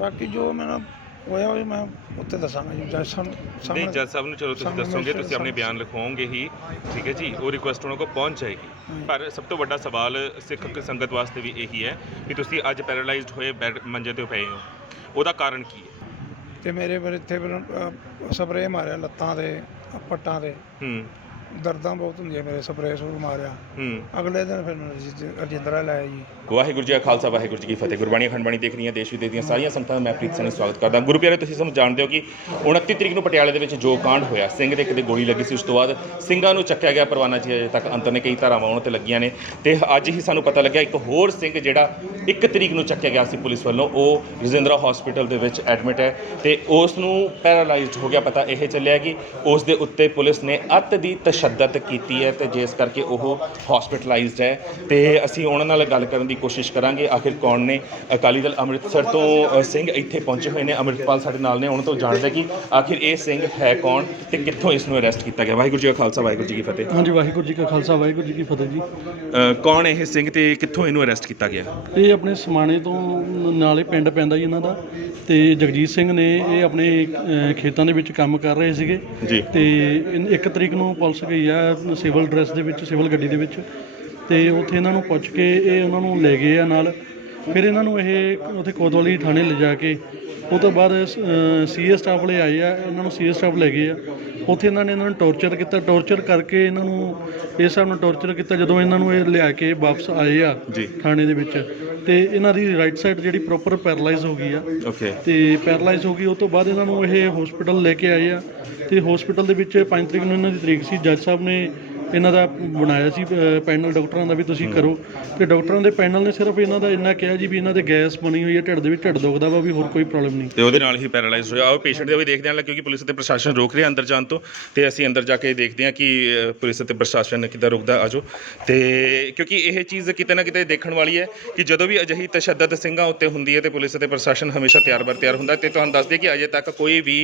बाकी जो मैंने होया वो मैं उत्ते दसांगा जी जज साहब नहीं जज साहब ने चलो तुसीं दसोगे तुसीं अपने बयान लिखवाओगे ही ठीक है जी वो रिक्वेस्ट उन्होंने को पहुँच जाएगी पर सब तो बड़ा सवाल सिख संगत वास्ते भी यही है कि तुसीं अज पैरालाइज्ड होए बैड मंजे ते पए हो ਉਹਦਾ ਕਾਰਨ ਕੀ ਹੈ ਤੇ ਮੇਰੇ ਫਿਰ ਇੱਥੇ ਸਪਰੇਅ ਮਾਰਿਆ ਲੱਤਾਂ ਤੇ ਪੱਟਾਂ ਤੇ ਦਰਦਾਂ ਬਹੁਤ ਹੁੰਦੀਆਂ ਮੇਰੇ ਸਪਰੇਅ ਸੂਰ ਮਾਰਿਆ ਅਗਲੇ ਦਿਨ ਫਿਰ ਮੈਨੂੰ ਰਜਿੰਦਰਾ ਲਾਇਆ ਜੀ ਵਾਹਿਗੁਰੂ ਜੀ ਕਾ ਖਾਲਸਾ ਵਾਹਿਗੁਰੂ ਜੀ ਕੀ ਫਤਿਹ ਗੁਰਬਾਣੀ ਅਖੰਡ ਬਾਣੀ ਦੇਖ ਰਹੀਆਂ ਦੇਸ਼ ਵਿਦੇਸ਼ ਦੀਆਂ ਸਾਰੀਆਂ ਸੰਗਤਾਂ ਦਾ ਮੈਂ ਪ੍ਰੀਤ ਸੈਣੀ ਸਵਾਗਤ ਕਰਦਾ ਗੁਰੂ ਪਿਆਰੇ ਤੁਸੀਂ ਸਭ ਜਾਣਦੇ ਹੋ ਕਿ 29 ਤਰੀਕ ਨੂੰ ਪਟਿਆਲੇ ਦੇ ਵਿੱਚ ਜੋ ਕਾਂਡ ਹੋਇਆ ਸਿੰਘ ਦੇ ਕਿਤੇ ਗੋਲੀ ਲੱਗੀ ਸੀ ਉਸ ਤੋਂ ਬਾਅਦ ਸਿੰਘਾਂ ਨੂੰ ਚੱਕਿਆ ਗਿਆ ਪਰਵਾਨਾ ਜੀ ਅਜੇ ਤੱਕ ਅੰਤਰ ਨੇ ਕਈ ਧਾਰਾਵਾਂ ਉਹਨਾਂ ਤੇ ਲੱਗੀਆਂ ਨੇ ਤੇ ਅੱਜ ਹੀ ਸਾਨੂੰ ਪਤਾ ਲੱਗਿਆ ਇੱਕ ਹੋਰ ਸਿੰਘ ਜਿਹੜਾ 1 ਤਰੀਕ ਨੂੰ ਚੱਕਿਆ ਗਿਆ ਸੀ ਪੁਲਿਸ ਵੱਲੋਂ ਉਹ ਰਜਿੰਦਰਾ ਹਸਪੀਟਲ ਦੇ ਵਿੱਚ ਐਡਮਿਟ ਹੈ ਤੇ ਉਸ ਨੂੰ ਪੈਰਾਲਾਈਜ਼ਡ ਹੋ ਗਿਆ ਪਤਾ ਇਹ ਚੱਲਿਆ ਕਿ ਉਸ ਦੇ ਉੱਤੇ ਪੁਲਿਸ ਨੇ ਅੱਤ ਦੀ ਤਸ਼ੱਦਦ ਕੀਤੀ ਹੈ ਤੇ ਜਿਸ ਕਰਕੇ ਉਹ ਹਸਪੀਟਲਾਈਜ਼ਡ ਹੈ ਤੇ ਅਸੀਂ ਉਹਨਾਂ ਨਾਲ ਗੱਲ ਕਰਨ ਦੀ ਕੋਸ਼ਿਸ਼ ਕਰਾਂਗੇ ਆਖਿਰ ਕੌਣ ਨੇ ਅਕਾਲੀ ਦਲ ਅੰਮ੍ਰਿਤਸਰ ਤੋਂ ਸਿੰਘ ਇੱਥੇ ਪਹੁੰਚੇ ਹੋਏ ਨੇ ਅੰਮ੍ਰਿਤਪਾਲ ਸਾਡੇ ਨਾਲ ਨੇ ਉਹਨਾਂ ਤੋਂ ਜਾਣਦੇ ਕਿ ਆਖਿਰ ਇਹ ਸਿੰਘ ਹੈ ਕੌਣ ਤੇ ਕਿੱਥੋਂ ਇਸ ਨੂੰ ਅਰੈਸਟ ਕੀਤਾ ਗਿਆ ਵਾਹਿਗੁਰੂ ਜੀ ਕਾ ਖਾਲਸਾ ਵਾਹਿਗੁਰੂ ਜੀ ਕੀ ਫਤਿਹ ਹਾਂਜੀ ਵਾਹਿਗੁਰੂ ਜੀ ਕਾ ਖਾਲਸਾ ਵਾਹਿਗੁਰੂ ਜੀ ਕੀ ਫਤਿਹ ਜੀ ਕੌਣ ਇਹ ਸਿੰਘ ਤੇ ਕਿੱਥੋਂ ਇਹਨੂੰ ਅਰੈਸਟ ਕੀਤਾ ਗਿਆ ਇਹ ਆਪਣੇ ਸਮਾਣੇ ਤੋਂ ਨਾਲੇ ਪਿੰਡ ਪੈਂਦਾ ਜੀ ਇਹਨਾਂ ਦਾ ਤੇ ਜਗਜੀਤ ਸਿੰਘ ਨੇ ਇਹ ਆਪਣੇ ਖੇਤਾਂ ਦੇ ਵਿੱਚ ਕੰਮ ਕਰ ਰਹੇ ਸੀਗੇ ਜੀ ਤੇ 1 ਤਰੀਕ ਨੂੰ ਪੁਲਿਸ ਗਈ ਆ ਸਿਵਲ ਡਰੈਸ ਦੇ ਵਿੱਚ ਸਿਵਲ ਗੱਡੀ ਦੇ ਵਿੱਚ ਤੇ ਉੱਥੇ ਇਹਨਾਂ ਨੂੰ ਪੁੱਛ ਕੇ ਇਹ ਉਹਨਾਂ ਨੂੰ ਲੈ ਗਏ ਆ ਨਾਲ ਫਿਰ ਇਹਨਾਂ ਨੂੰ ਇਹ ਉੱਥੇ ਕੋਤਵਾਲੀ ਥਾਣੇ ਲਿਜਾ ਕੇ ਉਹ ਤੋਂ ਬਾਅਦ ਸੀਏ ਸਟਾਫ ਵਾਲੇ ਆਏ ਆ ਇਹਨਾਂ ਨੂੰ ਸੀਏ ਸਟਾਫ ਲੈ ਗਏ ਆ ਉੱਥੇ ਇਹਨਾਂ ਨੂੰ ਟੌਰਚਰ ਕੀਤਾ ਟੌਰਚਰ ਕਰਕੇ ਇਹਨਾਂ ਨੂੰ ਇਸ ਹਿਸਾਬ ਨਾਲ ਟੌਰਚਰ ਕੀਤਾ ਜਦੋਂ ਇਹਨਾਂ ਨੂੰ ਇਹ ਲਿਆ ਕੇ ਵਾਪਸ ਆਏ ਆ ਥਾਣੇ ਦੇ ਵਿੱਚ ਤੇ ਇਹਨਾਂ ਦੀ ਰਾਈਟ ਸਾਈਡ ਜਿਹੜੀ ਪ੍ਰੋਪਰ ਪੈਰਾਲਾਈਜ਼ ਹੋ ਗਈ ਆ ਤੇ ਪੈਰਾਲਾਈਜ਼ ਹੋ ਗਈ ਉਸ ਤੋਂ ਬਾਅਦ ਇਹਨਾਂ ਨੂੰ ਇਹ ਹਸਪੀਟਲ ਲੈ ਕੇ ਆਏ ਆ ਤੇ ਹਸਪੀਟਲ ਦੇ ਵਿੱਚ 5 ਤਰੀਕ ਨੂੰ ਇਹਨਾਂ ਦੀ ਤਰੀਕ ਸੀ ਜੱਜ ਸਾਹਿਬ ਨੇ ਇਹਨਾਂ ਦਾ ਬਣਾਇਆ ਸੀ ਪੈਨਲ ਡਾਕਟਰਾਂ ਦਾ ਵੀ ਤੁਸੀਂ ਕਰੋ ਤੇ ਡਾਕਟਰਾਂ ਦੇ ਪੈਨਲ ਨੇ ਸਿਰਫ ਇਹਨਾਂ ਦਾ ਇੰਨਾ ਕਿਹਾ ਜੀ ਵੀ ਇਹਨਾਂ ਦੇ ਗੈਸ ਬਣੀ ਹੋਈ ਹੈ ਢਿੱਡ ਦੇ ਵਿੱਚ ਢਿੱਡ ਦੁਖਦਾ ਵਾ ਵੀ ਹੋਰ ਕੋਈ ਪ੍ਰੋਬਲਮ ਨਹੀਂ ਤੇ ਉਹਦੇ ਨਾਲ ਹੀ ਪੈਰਾਲਾਈਜ਼ ਹੋਇਆ ਉਹ ਪੇਸ਼ੈਂਟ ਦੇ ਵੀ ਦੇਖਦੇ ਹਾਂ ਕਿਉਂਕਿ ਪੁਲਿਸ ਅਤੇ ਪ੍ਰਸ਼ਾਸਨ ਰੋਕ ਰਿਹਾ ਅੰਦਰ ਜਾਣ ਤੋਂ ਤੇ ਅਸੀਂ ਅੰਦਰ ਜਾ ਕੇ ਦੇਖਦੇ ਹਾਂ ਕਿ ਪੁਲਿਸ ਅਤੇ ਪ੍ਰਸ਼ਾਸਨ ਕਿੱਦਾਂ ਰੁਕਦਾ ਆਜੋ ਤੇ ਕਿਉਂਕਿ ਇਹ ਚੀਜ਼ ਕਿਤੇ ਨਾ ਕਿਤੇ ਦੇਖਣ ਵਾਲੀ ਹੈ ਕਿ ਜਦੋਂ ਵੀ ਅਜਿਹੀ ਤਸ਼ੱਦਦ ਸਿੰਘਾਂ ਉੱਤੇ ਹੁੰਦੀ ਹੈ ਤੇ ਪੁਲਿਸ ਅਤੇ ਪ੍ਰਸ਼ਾਸਨ ਹਮੇਸ਼ਾ ਤਿਆਰ ਹੁੰਦਾ ਤੇ ਤੁਹਾਨੂੰ ਦੱਸ ਦਈਏ ਕਿ ਅਜੇ ਤੱਕ ਕੋਈ ਵੀ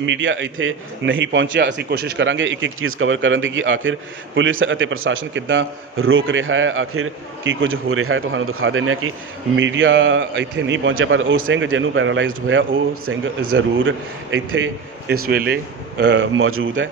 ਮੀਡੀਆ ਇੱਥੇ ਨਹੀਂ ਪਹੁੰਚਿਆ ਅਸੀਂ ਕੋਸ਼ਿਸ਼ ਕਰਾਂਗੇ ਇੱਕ ਚੀਜ਼ ਕਵਰ ਕਰਨ ਦੀ ਕਿ ਆਖਿਰ ਪੁਲਿਸ ਅਤੇ ਪ੍ਰਸ਼ਾਸਨ ਕਿੱਦਾਂ ਰੋਕ ਰਿਹਾ ਹੈ ਆਖਿਰ ਕੀ ਕੁਝ ਹੋ ਰਿਹਾ ਹੈ ਤੁਹਾਨੂੰ ਦਿਖਾ ਦਿੰਦੇ ਹਾਂ ਕਿ ਮੀਡੀਆ ਇੱਥੇ ਨਹੀਂ ਪਹੁੰਚਿਆ ਪਰ ਉਹ ਸਿੰਘ ਜਿਹਨੂੰ ਪੈਰਾਲਾਈਜ਼ਡ ਹੋਇਆ ਉਹ ਸਿੰਘ ਜ਼ਰੂਰ ਇੱਥੇ ਇਸ ਵੇਲੇ ਮੌਜੂਦ ਹੈ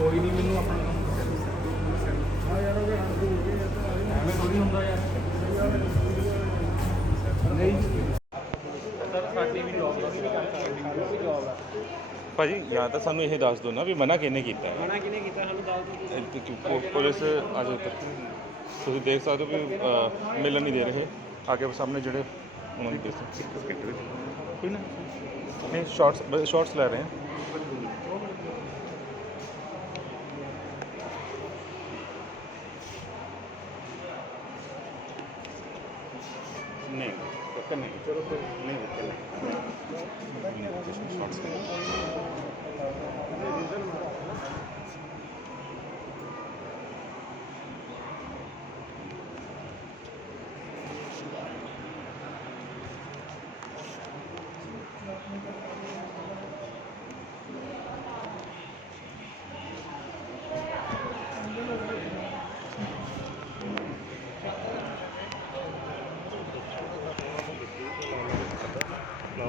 ਕੋਈ ਨਹੀਂ ਮੈਨੂੰ ਆਪਣਾ ਕੰਮ ਹਾਂ ਯਾਰ ਉਹ ਐਵੇਂ ਥੋੜੀ ਹੁੰਦਾ ਯਾਰ ਨਹੀਂ ਸਰ ਸਾਡੀ ਵੀ ਜੌਬ ਹੈ ਭਾਜੀ ਜਾਂ ਤਾਂ ਸਾਨੂੰ ਇਹ ਦੱਸ ਦਿਓ ਨਾ ਵੀ ਮਨਾ ਕਿਹਨੇ ਕੀਤਾ ਮਨਾ ਕਿਹਨੇ ਕੀਤਾ ਸਾਨੂੰ ਦੱਸ ਦਿਓ ਪੁਲਿਸ ਅਜੇ ਤੱਕ ਤੁਸੀਂ ਦੇਖ ਸਕਦੇ ਹੋ ਵੀ ਮਿਲਣ ਨਹੀਂ ਦੇ ਰਹੇ ਆਗੇ ਸਾਹਮਣੇ ਜਿਹੜੇ ਉਹਨਾਂ ਦੀ ਕੋਈ ਨਾ ਨਹੀਂ ਸ਼ਾਰਟਸ ਲੈ ਰਹੇ हैं नहीं पक्का नहीं चलो फिर नहीं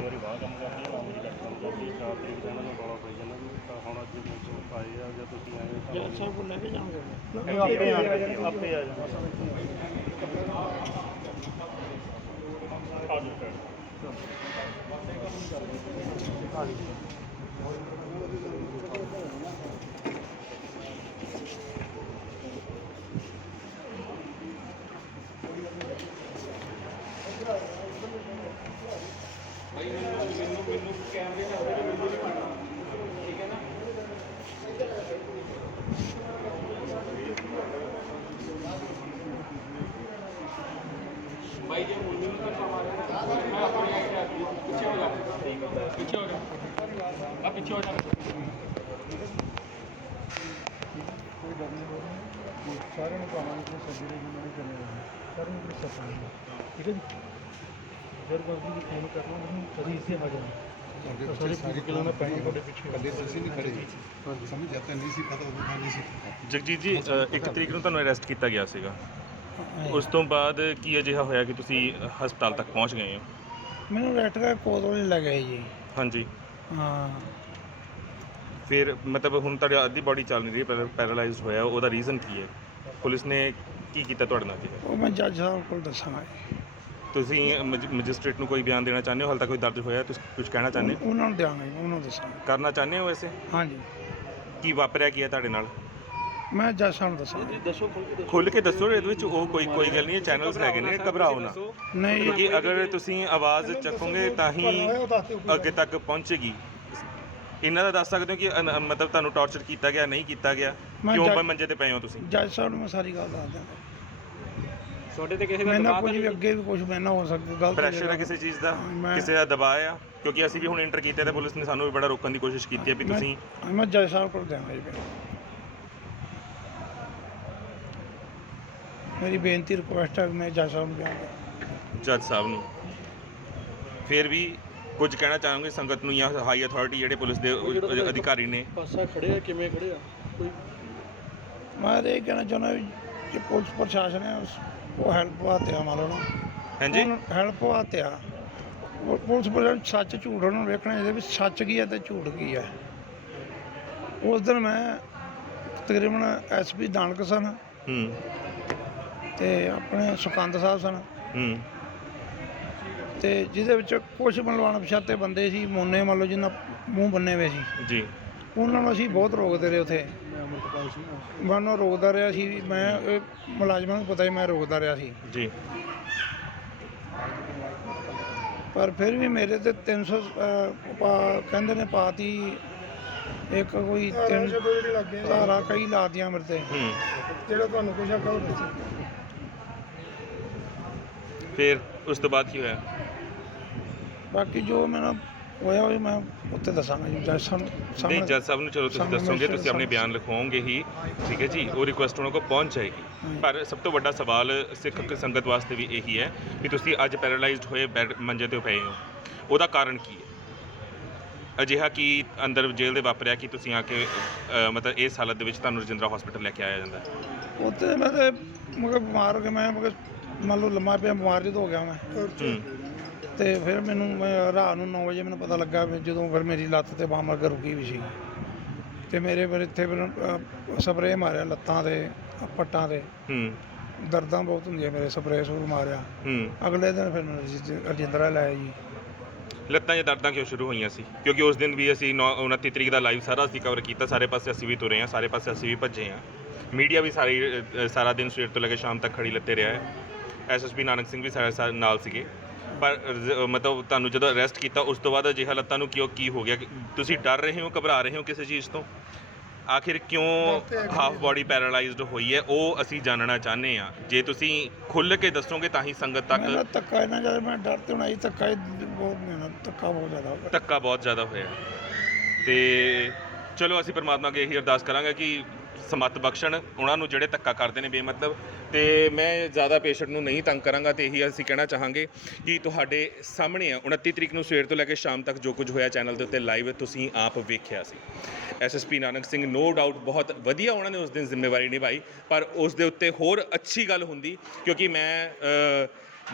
मेरी वाह काम करती है मेरी घट काम करती है 4 तरीक का इन्होंने बड़ा पै जाना हम अज आए आ या तुम आए सब को लेके जाओगे आपे आ कैमरे ठीक है ना भाई जो मुन्नी का ਸਾਰਿਆਂ ਨੂੰ ਪਾਵਾਂਗੇ ਸੱਜਰੇ ਜਿਨ੍ਹਾਂ ਨੇ ਚਲੇ ਜਾਣਾ ਸਾਰਿਆਂ ਨੂੰ ਸੱਪਾਂ ਠੀਕ ਹੈ ਜੀ ਫਿਰ ਬਸ ਜੀ ਫੋਨ ਕਰਨਾ ਮੈਨੂੰ ਕਦੀ ਇਸੇ ਆ ਜਾਣਾ ਸਾਰੇ ਸਾਰੇ ਕਿਲਾਂ ਦਾ ਪੈਣਾ ਤੁਹਾਡੇ ਪਿੱਛੇ ਕੱਲੇ ਤੁਸੀਂ ਨਹੀਂ ਖੜੇ ਹਾਂਜੀ ਸਮਝ ਜਾਂਦਾ ਨਹੀਂ ਸੀ ਪਤਾ ਉਦੋਂ ਨਹੀਂ ਸੀ ਜਗਜੀਤ ਜੀ 1 ਤਰੀਕ ਨੂੰ ਤੁਹਾਨੂੰ ਅਰੈਸਟ ਕੀਤਾ ਗਿਆ ਸੀਗਾ ਉਸ ਤੋਂ ਬਾਅਦ ਕੀ ਅਜਿਹਾ ਹੋਇਆ ਕਿ ਤੁਸੀਂ ਹਸਪਤਾਲ ਤੱਕ ਪਹੁੰਚ ਗਏ ਹੋ? ਮੈਨੂੰ ਰੈਟ ਦਾ ਕੋਲ ਲੈ ਗਏ ਜੀ। ਹਾਂਜੀ ਹਾਂ ਫਿਰ ਮਤਲਬ ਹੁਣ ਤੁਹਾਡੀ ਅੱਧੀ ਬਾਡੀ ਚੱਲ ਨਹੀਂ ਰਹੀ, ਪੈਰਾਲਾਈਜ਼ਡ ਹੋਇਆ, ਉਹਦਾ ਰੀਜ਼ਨ ਕੀ ਹੈ? ਪੁਲਿਸ ਨੇ ਕੀ ਕੀਤਾ ਤੁਹਾਡੇ ਨਾਲ? ਉਹ ਮੈਂ ਜੱਜ ਸਾਹਿਬ ਕੋਲ ਦੱਸਾਂਗਾ ਜੀ। ਤੁਸੀਂ ਮੈਜਿਸਟ੍ਰੇਟ ਨੂੰ ਕੋਈ ਬਿਆਨ ਦੇਣਾ ਚਾਹੁੰਦੇ ਹੋ? ਹਾਲੇ ਤੱਕ ਕੋਈ ਦਰਜ ਹੋਇਆ? ਤੁਸੀਂ ਕੁਝ ਕਹਿਣਾ ਚਾਹੁੰਦੇ ਹੋ? ਉਹਨਾਂ ਨੂੰ ਦਿਆਂਗਾ ਜੀ, ਉਹਨਾਂ ਨੂੰ ਦੱਸਾਂਗਾ। ਕਰਨਾ ਚਾਹੁੰਦੇ ਹੋ ਵੈਸੇ? ਹਾਂਜੀ ਕੀ ਵਾਪਰਿਆ ਕੀ ਹੈ ਤੁਹਾਡੇ ਨਾਲ? ਮੈਂ ਜੱਜ ਸਾਹਿਬ ਨੂੰ ਦੱਸਾਂਗਾ। ਦੱਸੋ ਖੁੱਲ੍ਹ ਕੇ ਦੱਸੋ, ਇਹਦੇ ਵਿੱਚ ਉਹ ਕੋਈ ਗੱਲ ਨਹੀਂ ਹੈ, ਚੈਨਲਸ ਹੈਗੇ ਨੇ, ਘਬਰਾਓ ਨਾ, ਨਹੀਂ ਕਿਉਂਕਿ ਅਗਰ ਤੁਸੀਂ ਆਵਾਜ਼ ਚੱਕੋਗੇ ਤਾਂ ਹੀ ਅੱਗੇ ਤੱਕ ਪਹੁੰਚੇਗੀ। ਇਹਨਾਂ ਦਾ ਦੱਸ ਸਕਦੇ ਹੋ ਕਿ ਮਤਲਬ ਤੁਹਾਨੂੰ ਟਾਰਚਰ ਕੀਤਾ ਗਿਆ, ਨਹੀਂ ਕੀਤਾ ਗਿਆ, ਮੈਂ ਕਿਉਂ ਜੱਜ- ਮੰਜੇ ਤੇ ਪਏ ਹੋ ਤੁਸੀਂ? ਜੱਜ ਸਾਹਿਬ ਨੂੰ ਮੈਂ ਸਾਰੀ ਗੱਲ ਦੱਸ ਦਿਆਂਗਾ। ਤੁਹਾਡੇ ਤੇ ਕਿਸੇ ਮੈਂ ਨਾ ਕੁਝ ਵੀ ਅੱਗੇ ਵੀ ਕੁਝ ਮੈਂ ਨਾ ਹੋ ਸਕਦਾ ਗਲਤ ਪ੍ਰੈਸ਼ਰ ਹੈ ਕਿਸੇ ਚੀਜ਼ ਦਾ, ਮੈਂ- ਕਿਸੇ ਦਾ ਦਬਾਅ ਆ? ਕਿਉਂਕਿ ਅਸੀਂ ਵੀ ਹੁਣ ਇੰਟਰ ਕੀਤੇ ਤੇ ਪੁਲਿਸ ਨੇ ਸਾਨੂੰ ਵੀ ਬੜਾ ਰੋਕਣ ਦੀ ਕੋਸ਼ਿਸ਼ ਕੀਤੀ ਹੈ ਵੀ ਤੁਸੀਂ ਮੈਂ ਜੱਜ ਸਾਹਿਬ ਕੋਲ ਦਿਆਂਗਾ ਜੀ। ਮੇਰੀ ਬੇਨਤੀ ਰਿਕੁਐਸਟ ਹੈ, ਮੈਂ ਜੱਜ ਸਾਹਿਬ ਨੂੰ ਦਿਆਂਗਾ। ਜੱਜ ਸਾਹਿਬ ਨੂੰ ਫਿਰ ਵੀ ਕੁਝ ਕਹਿਣਾ ਚਾਹਾਂਗੇ ਸੰਗਤ ਨੂੰ ਜਾਂ ਹਾਈ ਅਥਾਰਟੀ ਜਿਹੜੇ ਪੁਲਿਸ ਦੇ ਅਧਿਕਾਰੀ ਨੇ? ਪਾਸਾ ਖੜੇ ਆ, ਕਿਵੇਂ ਖੜੇ ਆ? ਕੋਈ ਮੈਂ ਤਾਂ ਇਹ ਕਹਿਣਾ ਚਾਹੁੰਦਾ ਵੀ ਜੇ ਪੁਲਿਸ ਪ੍ਰਸ਼ਾਸਨ ਹੈ ਉਹ ਹੈਲਪ ਵਾਸਤੇ ਆ, ਮੰਨ ਲਓ ਨਾ ਹਾਂਜੀ ਹੈਲਪ ਵਾਸਤੇ ਆ। ਉਹ ਪੁਲਿਸ ਪ੍ਰਸ਼ਾਸਨ ਸੱਚ ਝੂਠ ਉਹਨਾਂ ਨੂੰ ਵੇਖਣਾ ਚਾਹੀਦਾ ਵੀ ਸੱਚ ਕੀ ਹੈ ਤੇ ਝੂਠ ਕੀ ਹੈ। ਉਸ ਦਿਨ ਮੈਂ ਤਕਰੀਬਨ ਐਸਪੀ ਦਾਨਕ ਸਨ ਤੇ ਆਪਣੇ ਸੁਕੰਦ ਸਾਹਿਬ ਸਨ ਤੇ ਜਿਹਦੇ ਵਿੱਚ ਕੁਝ ਮਲਵਾਣ ਪਛਾਤੇ ਬੰਦੇ ਸੀ, ਮੋਨੇ ਮੰਨ ਲਓ ਜਿਹਨਾਂ ਮੂੰਹ ਬੰਨੇ ਹੋਏ ਸੀ ਜੀ, ਉਹਨਾਂ ਨੂੰ ਅਸੀਂ ਬਹੁਤ ਰੋਕਦੇ ਰਹੇ ਉੱਥੇ। ਮੈਂ ਉਹਨੂੰ ਰੋਕਦਾ ਰਿਹਾ ਸੀ, ਮੈਂ ਇਹ ਮੁਲਾਜ਼ਮਾਂ ਨੂੰ ਪਤਾ ਹੀ ਮੈਂ ਰੋਕਦਾ ਰਿਹਾ ਸੀ ਜੀ, ਪਰ ਫਿਰ ਵੀ ਮੇਰੇ ਤੇ 300 ਕਹਿੰਦੇ ਨੇ ਪਾਤੀ ਇੱਕ ਕੋਈ 3 ਧਾਰਾ ਕਈ ਲਾਤੀਆਂ ਮੇਰੇ ਤੇ ਜਿਹੜਾ ਤੁਹਾਨੂੰ ਕੁਛ ਕਹੋ। ਫਿਰ ਉਸ ਤੋਂ ਬਾਅਦ ਕੀ ਹੋਇਆ? ਬਾਕੀ ਜੋ ਮੈਨੂੰ ਹੋਇਆ ਉਹ ਮੈਂ ਉੱਥੇ ਦੱਸਾਂਗਾ ਜੀ ਜੱਜ ਸਾਹਿਬ ਨਹੀਂ, ਸਾਹਮਣੇ। ਜੱਜ ਸਾਹਿਬ ਨੂੰ ਚਲੋ ਤੁਸੀਂ ਸਾਹਮਣੇ ਦੱਸੋਗੇ, ਤੁਸੀਂ ਆਪਣੇ ਸਾਹਮਣੇ। ਬਿਆਨ ਲਿਖਵਾਓਗੇ ਹੀ, ਠੀਕ ਹੈ ਜੀ, ਉਹ ਰਿਕੁਐਸਟ ਉਹਨਾਂ ਕੋਲ ਪਹੁੰਚ ਜਾਏਗੀ। ਪਰ ਸਭ ਤੋਂ ਵੱਡਾ ਸਵਾਲ ਸਿੱਖ ਸੰਗਤ ਵਾਸਤੇ ਵੀ ਇਹੀ ਹੈ ਕਿ ਤੁਸੀਂ ਅੱਜ ਪੈਰਾਲਾਈਜ਼ਡ ਹੋਏ ਬੈੱਡ ਮੰਜੇ ਤੇ ਪਏ ਹੋ, ਉਹਦਾ ਕਾਰਨ ਕੀ ਹੈ? ਅਜਿਹਾ ਕੀ ਅੰਦਰ ਜੇਲ੍ਹ ਦੇ ਵਾਪਰਿਆ ਕਿ ਤੁਸੀਂ ਆ ਕੇ ਮਤਲਬ ਇਸ ਹਾਲਤ ਦੇ ਵਿੱਚ ਤੁਹਾਨੂੰ ਰਜਿੰਦਰਾ ਹਸਪੀਟਲ ਲੈ ਕੇ ਆਇਆ ਜਾਂਦਾ? ਉੱਥੇ ਮੈਂ ਤੇ ਮਗਰ ਬਿਮਾਰ ਹੋ ਕੇ ਮੈਂ ਮਗਰ ਮੰਨ ਲਓ ਲੰਮਾ ਪਿਆ, ਬਿਮਾਰ ਜਦੋਂ ਹੋ ਗਿਆ ਮੈਂ ਤੇ ਫਿਰ ਮੈਨੂੰ ਮੈਂ ਰਾਤ ਨੂੰ 9 ਵਜੇ ਮੈਨੂੰ ਪਤਾ ਲੱਗਾ ਵੀ ਜਦੋਂ ਫਿਰ ਮੇਰੀ ਲੱਤ ਤੇ ਬਾਂਹ ਮਗਰ ਰੁਕੀ ਵੀ ਸੀ ਤੇ ਮੇਰੇ ਫਿਰ ਇੱਥੇ ਫਿਰ ਸਪਰੇਅ ਮਾਰਿਆ ਲੱਤਾਂ ਤੇ ਪੱਟਾਂ ਤੇ। ਦਰਦਾਂ ਬਹੁਤ ਹੁੰਦੀਆਂ ਮੇਰੇ, ਸਪਰੇਅ ਸੂਰ ਮਾਰਿਆ। ਅਗਲੇ ਦਿਨ ਫਿਰ ਮੈਨੂੰ ਰਜਿੰਦਰਾ ਲਾਇਆ ਜੀ। ਲੱਤਾਂ 'ਚ ਦਰਦਾਂ ਕਿਉਂ ਸ਼ੁਰੂ ਹੋਈਆਂ ਸੀ? ਕਿਉਂਕਿ ਉਸ ਦਿਨ ਵੀ ਅਸੀਂ 29 ਤਰੀਕ ਦਾ ਲਾਈਵ ਸਾਰਾ ਅਸੀਂ ਕਵਰ ਕੀਤਾ, ਸਾਰੇ ਪਾਸੇ ਅਸੀਂ ਵੀ ਤੁਰੇ ਹਾਂ, ਸਾਰੇ ਪਾਸੇ ਅਸੀਂ ਵੀ ਭੱਜੇ ਹਾਂ, ਮੀਡੀਆ ਵੀ ਸਾਰਾ ਦਿਨ ਸਵੇਰ ਤੋਂ ਲੈ ਕੇ ਸ਼ਾਮ ਤੱਕ ਖੜੀ ਲੱਤੇ ਰਿਹਾ ਹੈ। ਐਸਐਸਪੀ ਨਾਨਕ ਸਿੰਘ ਵੀ ਸਾਡੇ ਨਾਲ ਸੀਗੇ। ਪਰ ਮਤਲਬ ਤੁਹਾਨੂੰ ਜਦੋਂ ਅਰੈਸਟ ਕੀਤਾ ਉਸ ਤੋਂ ਬਾਅਦ ਅਜਿਹਾ ਲੱਤਾਂ ਨੂੰ ਕਿਉਂ, ਕੀ ਹੋ ਗਿਆ? ਤੁਸੀਂ ਡਰ ਰਹੇ ਹੋ, ਘਬਰਾ ਰਹੇ ਹੋ ਕਿਸੇ ਚੀਜ਼ ਤੋਂ? ਆਖਿਰ ਕਿਉਂ ਹਾਫ ਬਾਡੀ ਪੈਰਾਲਾਈਜ਼ਡ ਹੋਈ ਹੈ, ਉਹ ਅਸੀਂ ਜਾਣਨਾ ਚਾਹੁੰਦੇ ਹਾਂ। ਜੇ ਤੁਸੀਂ ਖੁੱਲ੍ਹ ਕੇ ਦੱਸੋਗੇ ਤਾਂ ਹੀ ਸੰਗਤ ਤੱਕ। ਮੈਂ ਧੱਕਾ ਇਹਨਾਂ ਜਿਆਦਾ ਮੈਂ ਡਰ ਤੇ ਹੋਣਾ, ਧੱਕਾ ਬਹੁਤ ਮਿਹਨਤ, ਧੱਕਾ ਬਹੁਤ ਜ਼ਿਆਦਾ ਹੋਇਆ। ਧੱਕਾ ਬਹੁਤ ਜ਼ਿਆਦਾ ਹੋਇਆ ਤੇ ਚਲੋ ਅਸੀਂ ਪਰਮਾਤਮਾ ਅੱਗੇ ਇਹੀ ਅਰਦਾਸ ਕਰਾਂਗੇ ਕਿ ਸਮੱਤ ਬਖਸ਼ਣ ਉਹਨਾਂ ਨੂੰ ਜਿਹੜੇ ਧੱਕਾ ਕਰਦੇ ਨੇ ਬੇਮਤਲਬ। ਤੇ ਮੈਂ ਜ਼ਿਆਦਾ ਪੇਸ਼ੈਂਟ ਨੂੰ ਨਹੀਂ ਤੰਗ ਕਰਾਂਗਾ ਤੇ ਇਹੀ ਅਸੀਂ ਕਹਿਣਾ ਚਾਹਾਂਗੇ ਕਿ ਤੁਹਾਡੇ ਸਾਹਮਣੇ ਆ 29 ਤਰੀਕ ਨੂੰ ਸਵੇਰ ਤੋਂ ਲੈ ਕੇ ਸ਼ਾਮ ਤੱਕ ਜੋ ਕੁਝ ਹੋਇਆ ਚੈਨਲ ਦੇ ਉੱਤੇ ਲਾਈਵ ਤੁਸੀਂ ਆਪ ਵੇਖਿਆ ਸੀ। SSP Nanak Singh no doubt ਬਹੁਤ ਵਧੀਆ ਉਹਨਾਂ ਨੇ ਉਸ ਦਿਨ ਜ਼ਿੰਮੇਵਾਰੀ ਨਿਭਾਈ, ਪਰ ਉਸ ਦੇ ਉੱਤੇ ਹੋਰ ਅੱਛੀ ਗੱਲ ਹੁੰਦੀ ਕਿਉਂਕਿ ਮੈਂ